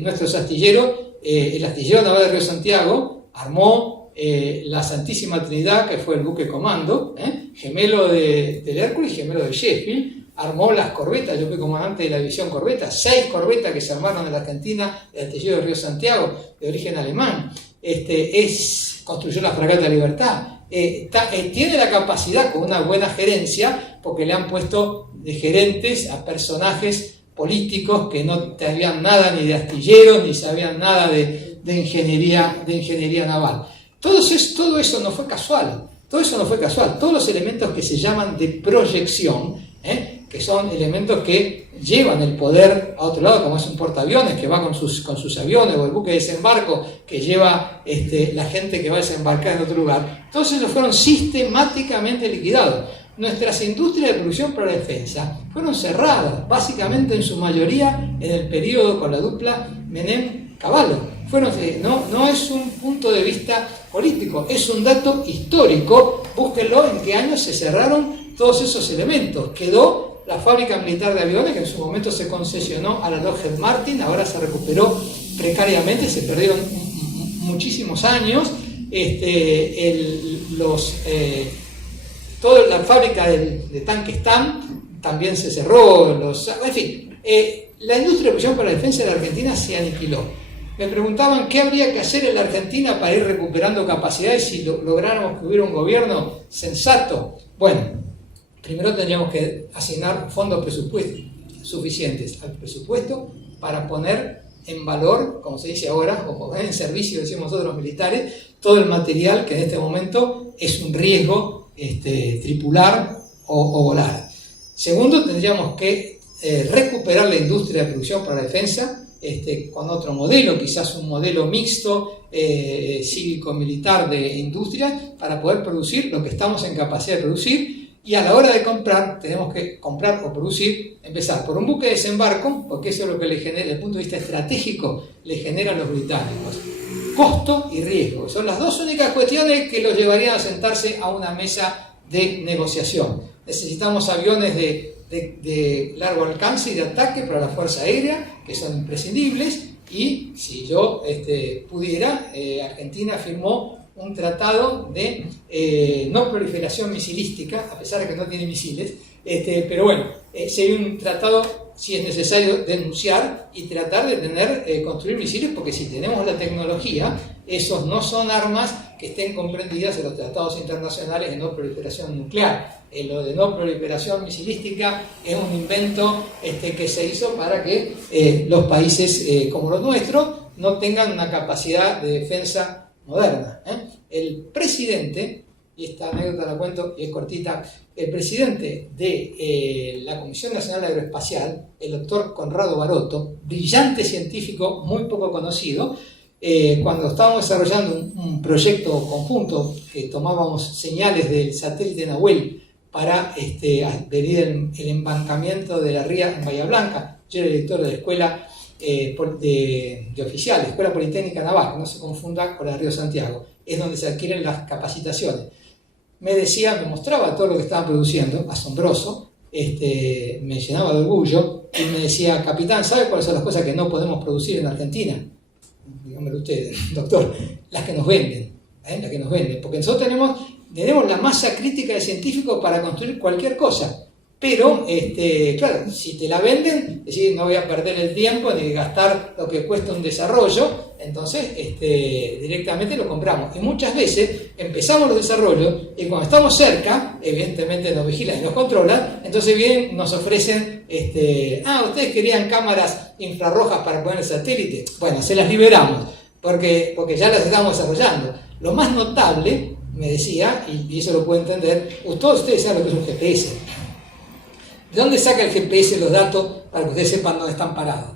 nuestros astilleros, el astillero naval de Río Santiago armó la Santísima Trinidad, que fue el buque comando, gemelo del Hércules y gemelo del Sheffield. Armó las corbetas, yo fui comandante de la división corbeta, 6 corbetas que se armaron en la Argentina, el astillero de Río Santiago, de origen alemán. Construyó la fragata Libertad. Tiene la capacidad, con una buena gerencia, porque le han puesto de gerentes a personajes políticos que no sabían nada ni de astilleros, ni sabían nada de ingeniería naval. Todo eso no fue casual. Todos los elementos que se llaman de proyección, que son elementos que llevan el poder a otro lado, como es un portaaviones que va con sus aviones, o el buque de desembarco que lleva la gente que va a desembarcar en otro lugar, todos ellos fueron sistemáticamente liquidados. Nuestras industrias de producción para la defensa fueron cerradas, básicamente en su mayoría en el periodo con la dupla Menem-Cavallo. No es un punto de vista político, es un dato histórico. Búsquenlo en qué año se cerraron todos esos elementos. Quedó la fábrica militar de aviones, que en su momento se concesionó a la Lockheed Martin, ahora se recuperó precariamente, se perdieron muchísimos años. Toda la fábrica de tanques TAM también se cerró. En fin, la industria de producción para la defensa de la Argentina se aniquiló. Me preguntaban qué habría que hacer en la Argentina para ir recuperando capacidades si lográramos que hubiera un gobierno sensato. Bueno, primero tendríamos que asignar fondos suficientes al presupuesto para poner en valor, como se dice ahora, o poner en servicio, decimos nosotros los militares, todo el material que en este momento es un riesgo tripular o volar. Segundo, tendríamos que recuperar la industria de producción para la defensa, con otro modelo, quizás un modelo mixto cívico-militar de industria, para poder producir lo que estamos en capacidad de producir. Y a la hora de comprar, tenemos que comprar o producir, empezar por un buque de desembarco, porque eso es lo que le genera, desde el punto de vista estratégico, le genera a los británicos. Costo y riesgo. Son las dos únicas cuestiones que los llevarían a sentarse a una mesa de negociación. Necesitamos aviones de largo alcance y de ataque para la Fuerza Aérea, que son imprescindibles, y si yo pudiera, Argentina firmó un tratado de no proliferación misilística, a pesar de que no tiene misiles, pero bueno, sería un tratado, si es necesario, denunciar y tratar de construir misiles, porque si tenemos la tecnología, esos no son armas que estén comprendidas en los tratados internacionales de no proliferación nuclear. Lo de no proliferación misilística es un invento que se hizo para que los países como los nuestros no tengan una capacidad de defensa moderna. El presidente, y esta anécdota la cuento y es cortita, el presidente de la Comisión Nacional Aeroespacial, el doctor Conrado Baroto, brillante científico muy poco conocido, cuando estábamos desarrollando un proyecto conjunto que tomábamos señales del satélite Nahuel para venir el embancamiento de la ría en Bahía Blanca. Yo era director de la escuela de oficiales, Escuela Politécnica Naval, que no se confunda con la Río Santiago, es donde se adquieren las capacitaciones. Me mostraba todo lo que estaban produciendo, asombroso, me llenaba de orgullo y me decía: capitán, ¿sabe cuáles son las cosas que no podemos producir en Argentina? Dígamelo usted, doctor. Las que nos venden, las que nos venden, porque nosotros tenemos la masa crítica de científicos para construir cualquier cosa. Pero, claro, si te la venden, es decir, no voy a perder el tiempo ni gastar lo que cuesta un desarrollo, entonces directamente lo compramos. Y muchas veces empezamos los desarrollos y cuando estamos cerca, evidentemente nos vigilan y nos controlan, entonces vienen, nos ofrecen, ustedes querían cámaras infrarrojas para poner el satélite. Bueno, se las liberamos, porque ya las estamos desarrollando. Lo más notable, me decía, y eso lo puedo entender, todos ustedes saben lo que es un GPS. ¿De dónde saca el GPS los datos para que ustedes sepan dónde están parados?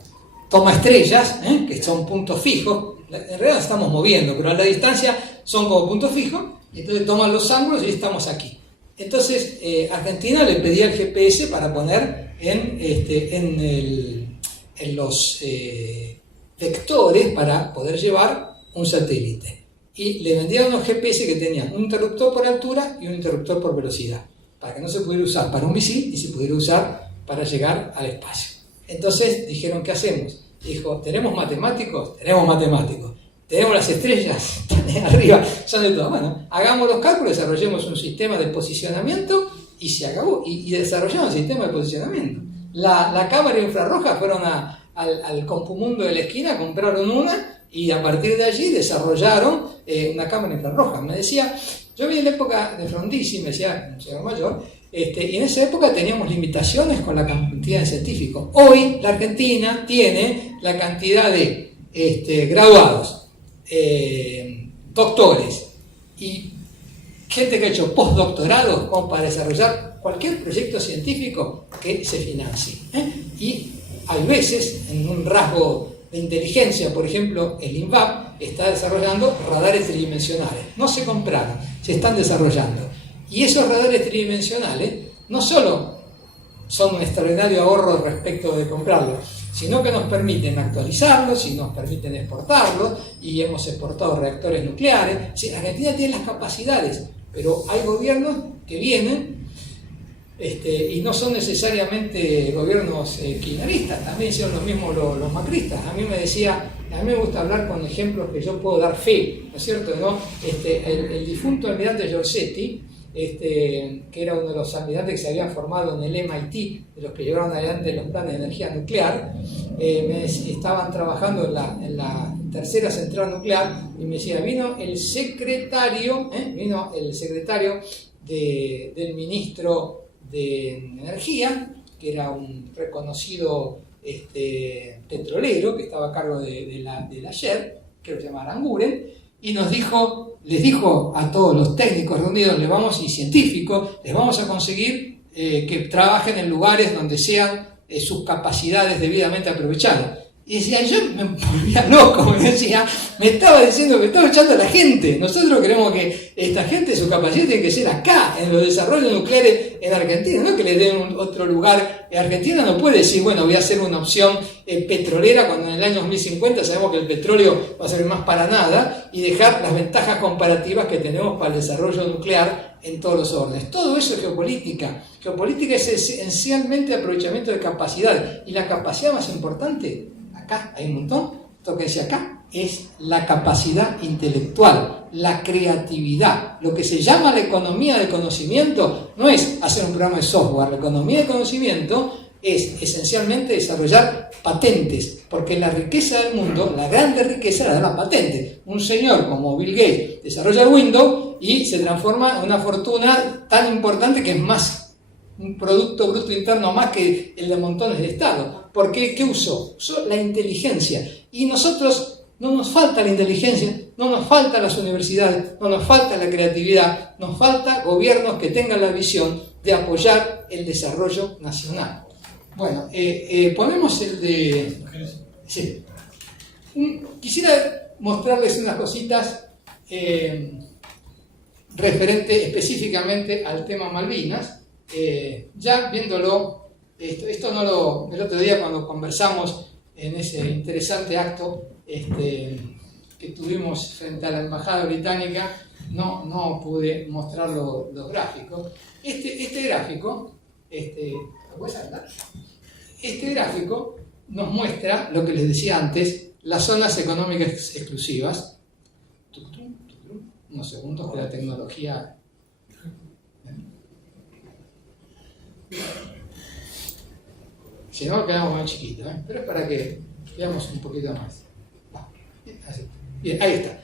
Toma estrellas, que son puntos fijos, en realidad estamos moviendo, pero a la distancia son como puntos fijos, entonces toman los ángulos y estamos aquí. Entonces, Argentina le pedía el GPS para poner en los vectores para poder llevar un satélite. Y le vendían unos GPS que tenían un interruptor por altura y un interruptor por velocidad, para que no se pudiera usar para un misil y se pudiera usar para llegar al espacio. Entonces dijeron: ¿qué hacemos? Dijo: ¿tenemos matemáticos? Tenemos matemáticos. ¿Tenemos las estrellas? Arriba, son de todo. Bueno, hagamos los cálculos, desarrollemos un sistema de posicionamiento y se acabó. Y desarrollamos un sistema de posicionamiento. La cámara infrarroja fueron al Compumundo de la esquina, compraron una y a partir de allí desarrollaron una cámara infrarroja. Me decía... Yo vi en la época de Frondizi, me decía un señor mayor, y en esa época teníamos limitaciones con la cantidad de científicos. Hoy la Argentina tiene la cantidad de graduados, doctores y gente que ha hecho postdoctorados como para desarrollar cualquier proyecto científico que se financie. Y hay veces, en un rasgo de inteligencia, por ejemplo, el INVAP está desarrollando radares tridimensionales. No se compraron, se están desarrollando. Y esos radares tridimensionales no solo son un extraordinario ahorro respecto de comprarlos, sino que nos permiten actualizarlos y nos permiten exportarlos, y hemos exportado reactores nucleares. Sí, Argentina tiene las capacidades, pero hay gobiernos que vienen y no son necesariamente gobiernos kirchneristas, también hicieron lo mismo los macristas. A mí me gusta hablar con ejemplos que yo puedo dar fe, ¿no es cierto? ¿No? El difunto almirante Giorgetti, que era uno de los almirantes que se habían formado en el MIT, de los que llevaron adelante los planes de energía nuclear, estaban trabajando en la tercera central nuclear, y me decía: vino el secretario del ministro de Energía, que era un reconocido petrolero que estaba a cargo de la Shell, que lo llamaba Aranguren, y les dijo a todos los técnicos reunidos, y científicos, les vamos a conseguir que trabajen en lugares donde sean sus capacidades debidamente aprovechadas. Y decía, yo me volvía loco, me estaba diciendo que estaba echando a la gente. Nosotros queremos que esta gente, su capacidad tiene que ser acá, en los desarrollos nucleares en Argentina, no que le den otro lugar. Argentina no puede decir, bueno, voy a hacer una opción petrolera cuando en el año 2050 sabemos que el petróleo va a servir más para nada, y dejar las ventajas comparativas que tenemos para el desarrollo nuclear en todos los órdenes. Todo eso es geopolítica. Geopolítica es esencialmente aprovechamiento de capacidad, y la capacidad más importante, acá hay un montón, esto que decía acá, es la capacidad intelectual, la creatividad. Lo que se llama la economía del conocimiento no es hacer un programa de software. La economía del conocimiento es esencialmente desarrollar patentes, porque la riqueza del mundo, la grande riqueza, la da la patente. Un señor como Bill Gates desarrolla Windows y se transforma en una fortuna tan importante que es más un producto bruto interno más que el de montones de estados. ¿Por qué? ¿Qué usó? Usó la inteligencia. Y nosotros no nos falta la inteligencia, no nos faltan las universidades, no nos falta la creatividad, nos falta gobiernos que tengan la visión de apoyar el desarrollo nacional. Bueno, ponemos el de... Sí. Quisiera mostrarles unas cositas referente específicamente al tema Malvinas. Ya viéndolo, esto no lo... El otro día cuando conversamos en ese interesante acto que tuvimos frente a la Embajada Británica, no pude mostrar los gráficos. Este gráfico, ¿lo puedes hablar? Este gráfico nos muestra lo que les decía antes, las zonas económicas exclusivas. Unos segundos que la tecnología... Si no, quedamos más chiquitos, pero es para que veamos un poquito más. Bien, ahí está.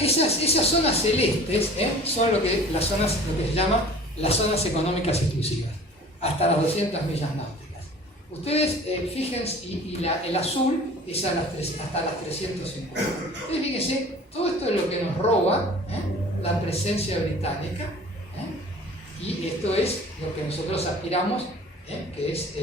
Esas zonas celestes son lo que se llama las zonas económicas exclusivas, hasta las 200 millas náuticas. Ustedes fíjense, y el azul es hasta las 350. Ustedes fíjense, todo esto es lo que nos roba la presencia británica, y esto es lo que nosotros aspiramos, que es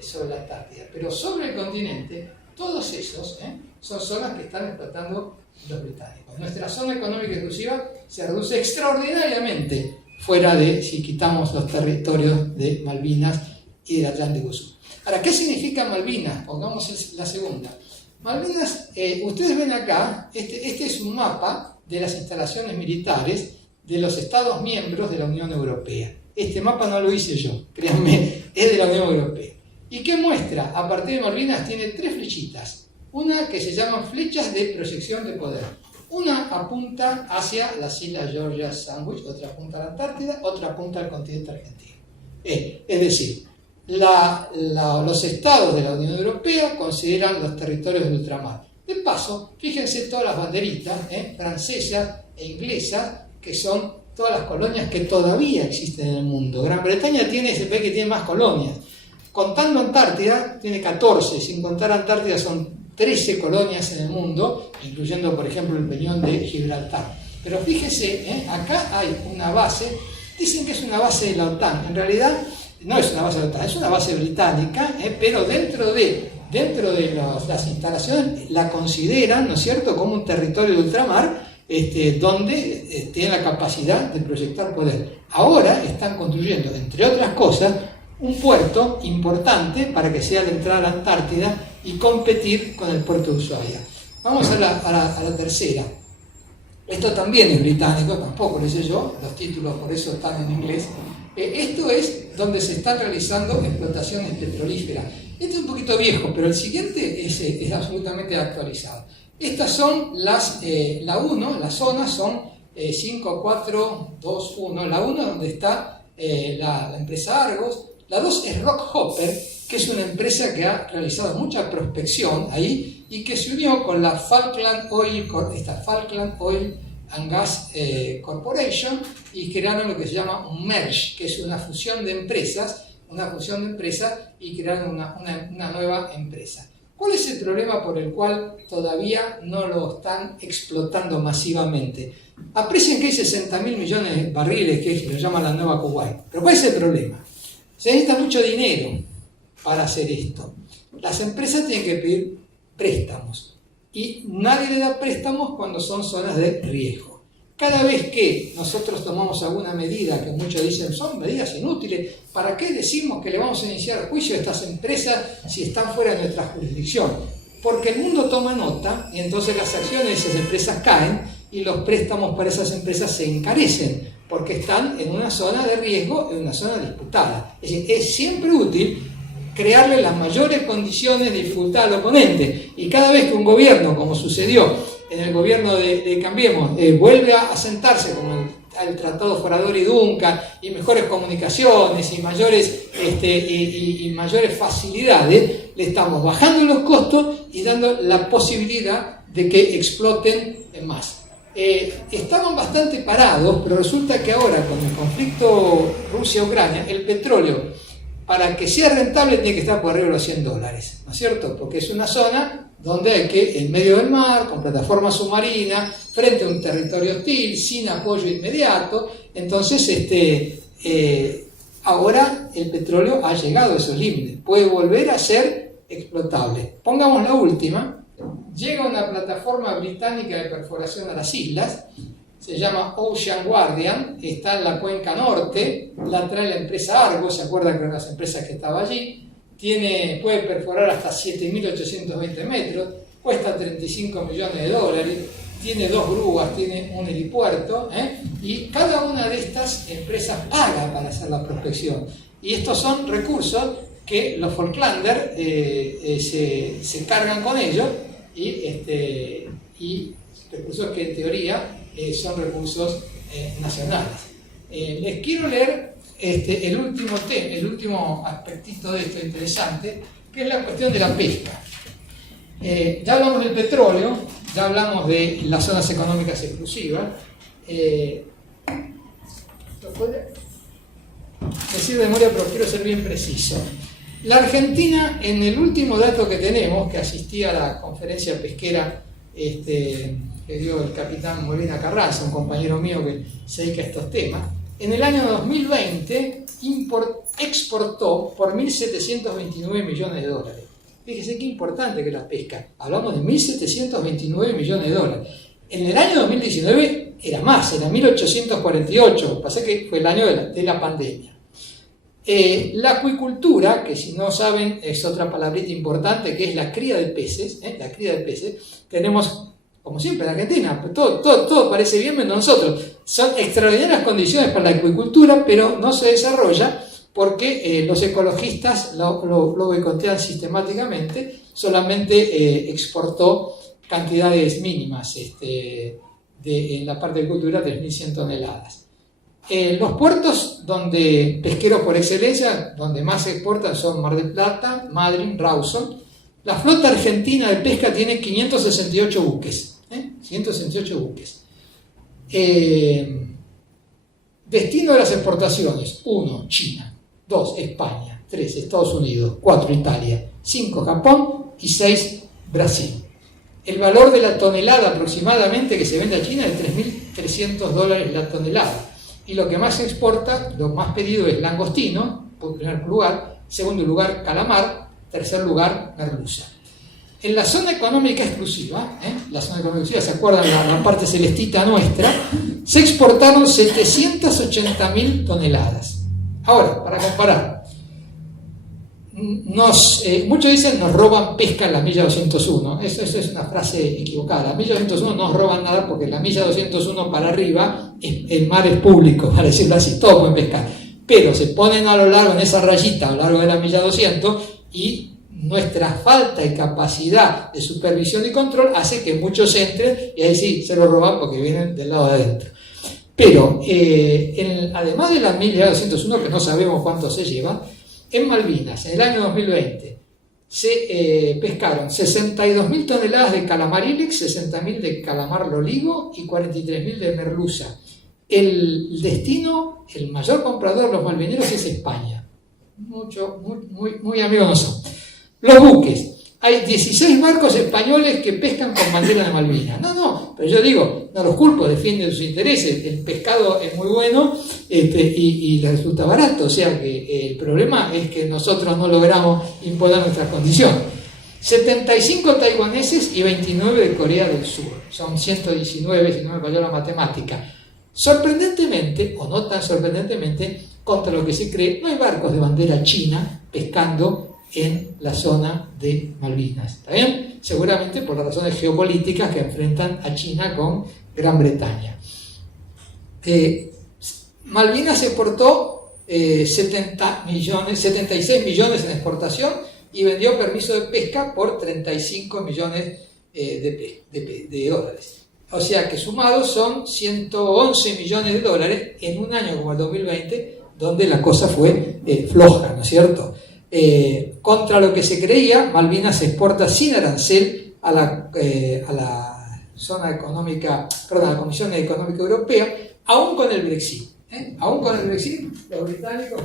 sobre la Antártida. Pero sobre el continente, todos esos son zonas que están explotando los británicos. Nuestra zona económica exclusiva se reduce extraordinariamente fuera de, si quitamos los territorios de Malvinas y del Atlántico Sur. Ahora, ¿qué significa Malvinas? Pongamos la segunda. Malvinas, ustedes ven acá, este es un mapa de las instalaciones militares de los Estados miembros de la Unión Europea. Este mapa no lo hice yo, créanme, es de la Unión Europea. ¿Y qué muestra? A partir de Malvinas tiene 3 flechitas. Una que se llaman flechas de proyección de poder. Una apunta hacia las Islas Georgia Sandwich, otra apunta a la Antártida, otra apunta al continente argentino. Es decir, los estados de la Unión Europea consideran los territorios del ultramar. De paso, fíjense todas las banderitas francesas e inglesas, que son todas las colonias que todavía existen en el mundo. Gran Bretaña se ve que tiene más colonias. Contando Antártida, tiene 14, sin contar Antártida son 13 colonias en el mundo, incluyendo, por ejemplo, el peñón de Gibraltar. Pero fíjese, acá hay una base, dicen que es una base de la OTAN, en realidad no es una base de la OTAN, es una base británica, pero dentro de las instalaciones la consideran, ¿no es cierto?, como un territorio de ultramar, donde tiene la capacidad de proyectar poder. Ahora están construyendo, entre otras cosas, un puerto importante para que sea la entrada a la Antártida y competir con el puerto de Ushuaia. Vamos a la tercera. Esto también es británico, tampoco lo sé yo, los títulos por eso están en inglés. Esto es donde se están realizando explotaciones petrolíferas. Este es un poquito viejo, pero el siguiente es absolutamente actualizado. Estas son las zonas son 5, 4, 2, 1. La 1 donde está la empresa Argos. La 2 es Rockhopper, que es una empresa que ha realizado mucha prospección ahí y que se unió con la Falkland Oil and Gas Corporation y crearon lo que se llama un merge, que es una fusión de empresas y crearon una nueva empresa. ¿Cuál es el problema por el cual todavía no lo están explotando masivamente? Aprecien que hay 60.000 millones de barriles, que lo llaman la nueva Kuwait. Pero ¿cuál es el problema? Se necesita mucho dinero para hacer esto. Las empresas tienen que pedir préstamos y nadie le da préstamos cuando son zonas de riesgo. Cada vez que nosotros tomamos alguna medida, que muchos dicen son medidas inútiles, ¿para qué decimos que le vamos a iniciar juicio a estas empresas si están fuera de nuestra jurisdicción? Porque el mundo toma nota y entonces las acciones de esas empresas caen y los préstamos para esas empresas se encarecen, porque están en una zona de riesgo, en una zona disputada. Es decir, es siempre útil crearle las mayores condiciones de dificultad al oponente. Y cada vez que un gobierno, como sucedió en el gobierno de Cambiemos, vuelve a sentarse con el Tratado Forador y Duncan, y mejores comunicaciones y mayores facilidades, le estamos bajando los costos y dando la posibilidad de que exploten más. Estaban bastante parados, pero resulta que ahora, con el conflicto Rusia-Ucrania, el petróleo, para que sea rentable, tiene que estar por arriba de los $100, ¿no es cierto? Porque es una zona donde hay que, en medio del mar, con plataforma submarina, frente a un territorio hostil, sin apoyo inmediato. Entonces, ahora el petróleo ha llegado a esos límites, puede volver a ser explotable. Pongamos la última. Llega una plataforma británica de perforación a las islas, se llama Ocean Guardian, está en la cuenca norte, la trae la empresa Argos, ¿se acuerdan que eran las empresas que estaba allí? Puede perforar hasta 7.820 metros, cuesta $35 millones, tiene 2 grúas, tiene un helipuerto, y cada una de estas empresas paga para hacer la prospección. Y estos son recursos que los Falklanders se cargan con ellos, y recursos que en teoría son recursos nacionales. Les quiero leer el último aspectito de esto interesante, que es la cuestión de la pesca. Ya hablamos del petróleo, ya hablamos de las zonas económicas exclusivas. ¿Lo puede decir de memoria, pero quiero ser bien preciso? La Argentina, en el último dato que tenemos, que asistí a la conferencia pesquera que dio el capitán Molina Carranza, un compañero mío que se dedica a estos temas, en el año 2020 exportó por $1.729 millones. Fíjese qué importante que la pesca. Hablamos de $1.729 millones. En el año 2019 era más, era 1.848, pasa que fue el año de la pandemia. La acuicultura, que si no saben es otra palabrita importante, que es la cría de peces, tenemos, como siempre en Argentina, todo parece bien menos nosotros. Son extraordinarias condiciones para la acuicultura, pero no se desarrolla porque los ecologistas lo boicotean sistemáticamente, solamente exportó cantidades mínimas en la parte de cultura, 3.100 toneladas. Los puertos pesqueros por excelencia, donde más se exportan son Mar del Plata, Madryn, Rawson. La flota argentina de pesca tiene 568 buques. 568 buques. Destino de las exportaciones: 1, China; 2, España; 3, Estados Unidos; 4, Italia; 5, Japón; y 6, Brasil. El valor de la tonelada aproximadamente que se vende a China es $3.300 la tonelada. Y lo que más se exporta, lo más pedido es langostino, por primer lugar; segundo lugar, calamar; tercer lugar, merluza. En la zona económica exclusiva, ¿se acuerdan la parte celestita nuestra? Se exportaron 780.000 toneladas. Ahora, para comparar, muchos dicen nos roban pesca en la milla 201. Eso es una frase equivocada. La milla 201 no nos roban nada, porque la milla 201 para arriba el mar es público, para decirlo así, todos pueden pescar. Pero se ponen a lo largo, en esa rayita, a lo largo de la milla 200, y nuestra falta de capacidad de supervisión y control hace que muchos entren, y ahí sí se lo roban porque vienen del lado de adentro. Pero además de la milla 201, que no sabemos cuánto se lleva, en Malvinas, en el año 2020, se pescaron 62.000 toneladas de calamar ilex, 60.000 de calamar loligo y 43.000 de merluza. El destino, el mayor comprador de los malvineros es España. Muy amigos no son. Los buques. Hay 16 barcos españoles que pescan con bandera de Malvinas. Pero yo digo, no los culpo, defienden sus intereses. El pescado es muy bueno y les resulta barato. O sea que el problema es que nosotros no logramos imponer nuestras condiciones. 75 taiwaneses y 29 de Corea del Sur. Son 119, si no me falló la matemática. Sorprendentemente, o no tan sorprendentemente, contra lo que se cree, no hay barcos de bandera china pescando en la zona de Malvinas. ¿Está bien? Seguramente por las razones geopolíticas que enfrentan a China con Gran Bretaña. Malvinas se exportó 76 millones en exportación y vendió permiso de pesca por 35 millones de dólares. O sea que sumados son 111 millones de dólares en un año como el 2020, donde la cosa fue floja, ¿no es cierto? Contra lo que se creía, Malvinas se exporta sin arancel a la zona económica, perdón, a la Comisión Económica Europea, aún con el Brexit. Aún con el Brexit, los británicos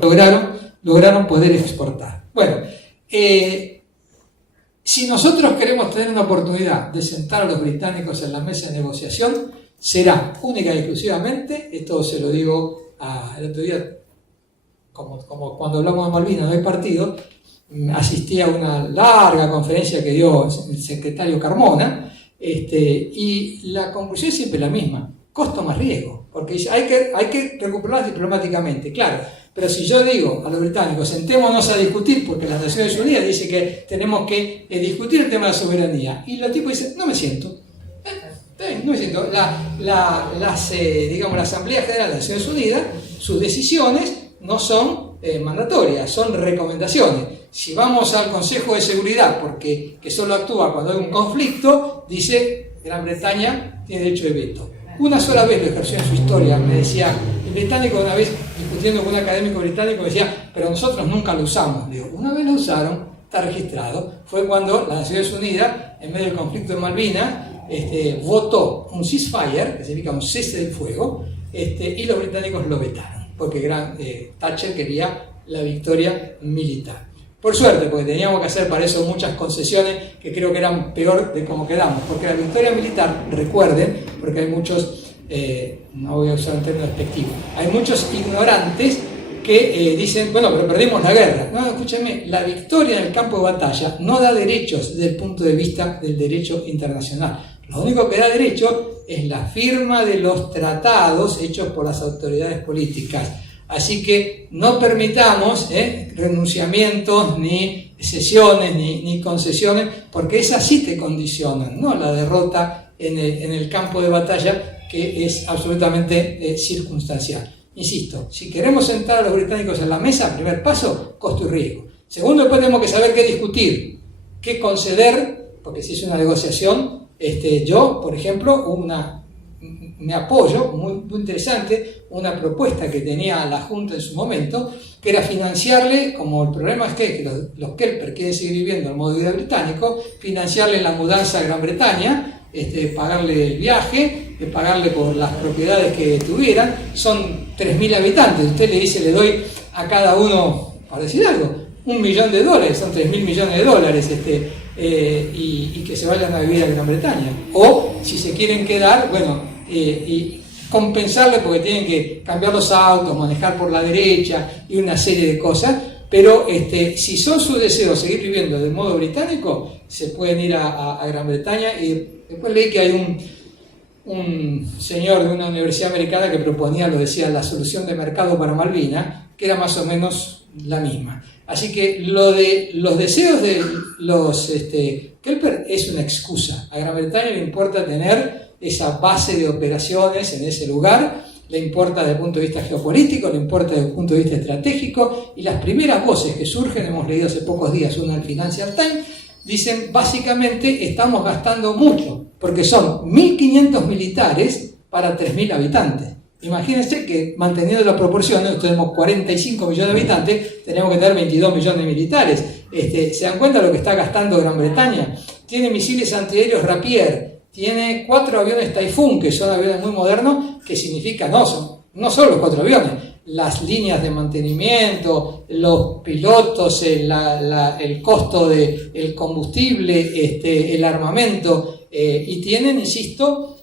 lograron poder exportar. Bueno, si nosotros queremos tener una oportunidad de sentar a los británicos en la mesa de negociación, será única y exclusivamente, esto se lo digo el otro día, como cuando hablamos de Malvinas no hay partido, asistí a una larga conferencia que dio el secretario Carmona, y la conclusión es siempre la misma: costo más riesgo, porque dice, hay que recuperarlas diplomáticamente, claro, pero si yo digo a los británicos, sentémonos a discutir, porque las Naciones Unidas dice que tenemos que discutir el tema de la soberanía, y los tipos dicen, no me siento. No me siento. La Asamblea General de las Naciones Unidas, sus decisiones no son mandatorias, son recomendaciones. Si vamos al Consejo de Seguridad, que solo actúa cuando hay un conflicto, dice Gran Bretaña tiene derecho de veto. Una sola vez lo ejerció en su historia, me decía el británico, una vez discutiendo con un académico británico, me decía, pero nosotros nunca lo usamos. Digo, una vez lo usaron, está registrado, fue cuando las Naciones Unidas, en medio del conflicto de Malvinas, votó un ceasefire, que significa un cese del fuego, y los británicos lo vetaron, porque Thatcher quería la victoria militar. Por suerte, porque teníamos que hacer para eso muchas concesiones que creo que eran peor de cómo quedamos, porque la victoria militar, recuerden, porque hay muchos, no voy a usar un término despectivo, hay muchos ignorantes que dicen, bueno, pero perdimos la guerra. No, escúchame, la victoria en el campo de batalla no da derechos desde el punto de vista del derecho internacional. Lo único que da derecho es la firma de los tratados hechos por las autoridades políticas. Así que no permitamos renunciamientos, ni cesiones, ni concesiones, porque esas sí te condicionan, no la derrota en el campo de batalla, que es absolutamente circunstancial. Insisto, si queremos sentar a los británicos en la mesa, primer paso, costo y riesgo. Segundo, después tenemos que saber qué discutir, qué conceder, porque si es una negociación, yo, por ejemplo, me apoyo, muy interesante, una propuesta que tenía la Junta en su momento, que era financiarle, como el problema es que los Kelper quieren seguir viviendo al modo de vida británico, financiarle la mudanza a Gran Bretaña, pagarle el viaje, pagarle por las propiedades que tuvieran. Son 3.000 habitantes, usted le dice, le doy a cada uno, para decir algo, $1 millón, son 3.000 millones de dólares, y que se vayan a vivir a Gran Bretaña. O, si se quieren quedar, bueno, y compensarle porque tienen que cambiar los autos, manejar por la derecha y una serie de cosas, pero si son sus deseos seguir viviendo de modo británico, se pueden ir a Gran Bretaña. Y después leí que hay un señor de una universidad americana que proponía, lo decía, la solución de mercado para Malvinas, que era más o menos la misma. Así que lo de los deseos de los Kelper es una excusa. A Gran Bretaña le importa tener esa base de operaciones en ese lugar, le importa desde el punto de vista geopolítico, le importa desde el punto de vista estratégico, y las primeras voces que surgen, hemos leído hace pocos días una en Financial Times, dicen básicamente estamos gastando mucho, porque son 1.500 militares para 3.000 habitantes. Imagínense que, manteniendo las proporciones, tenemos 45 millones de habitantes, tenemos que tener 22 millones de militares. ¿Se dan cuenta de lo que está gastando Gran Bretaña? Tiene misiles antiaéreos Rapier, tiene 4 aviones Typhoon, que son aviones muy modernos, que significa, no solo los 4 aviones, las líneas de mantenimiento, los pilotos, el costo del combustible, el armamento, y tienen, insisto,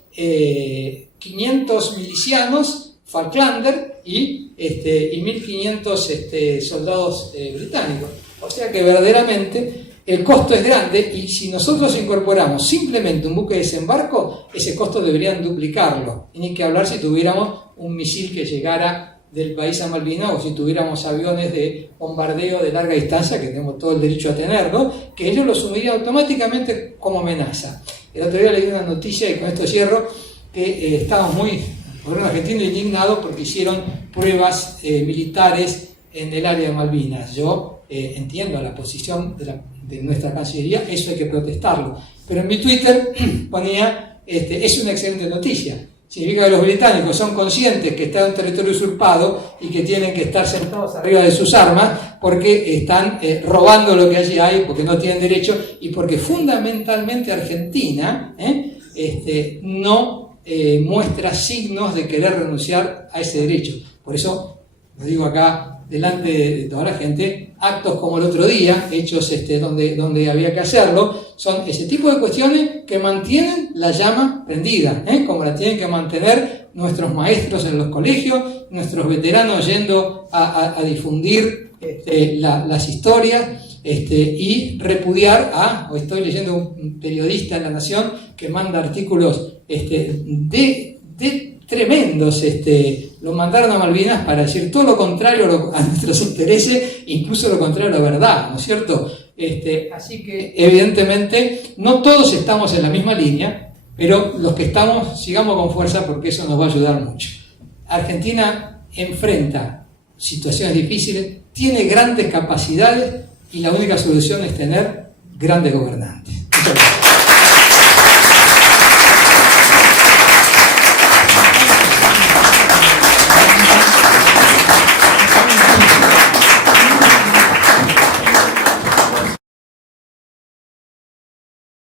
500 milicianos Falklander y 1.500 soldados británicos. O sea que verdaderamente el costo es grande, y si nosotros incorporamos simplemente un buque de desembarco, ese costo deberían duplicarlo. Y ni que hablar si tuviéramos un misil que llegara del país a Malvinas, o si tuviéramos aviones de bombardeo de larga distancia, que tenemos todo el derecho a tenerlo, que ellos lo asumirían automáticamente como amenaza. El otro día leí una noticia, y con esto cierro, que estábamos muy, por un argentino, indignado porque hicieron pruebas militares en el área de Malvinas. Yo entiendo la posición de nuestra Cancillería, eso hay que protestarlo. Pero en mi Twitter ponía, es una excelente noticia. Significa que los británicos son conscientes que está en un territorio usurpado y que tienen que estar sentados arriba de sus armas porque están robando lo que allí hay, porque no tienen derecho y porque fundamentalmente Argentina no muestra signos de querer renunciar a ese derecho. Por eso, lo digo acá delante de toda la gente, actos como el otro día, hechos donde había que hacerlo, son ese tipo de cuestiones que mantienen la llama prendida, como la tienen que mantener nuestros maestros en los colegios, nuestros veteranos yendo a difundir las historias y repudiar hoy estoy leyendo un periodista en La Nación que manda artículos de tremendos, lo mandaron a Malvinas para decir todo lo contrario a nuestros intereses, incluso lo contrario a la verdad, ¿no es cierto? Así que evidentemente no todos estamos en la misma línea, pero los que estamos, sigamos con fuerza porque eso nos va a ayudar mucho. Argentina enfrenta situaciones difíciles, tiene grandes capacidades y la única solución es tener grandes gobernantes.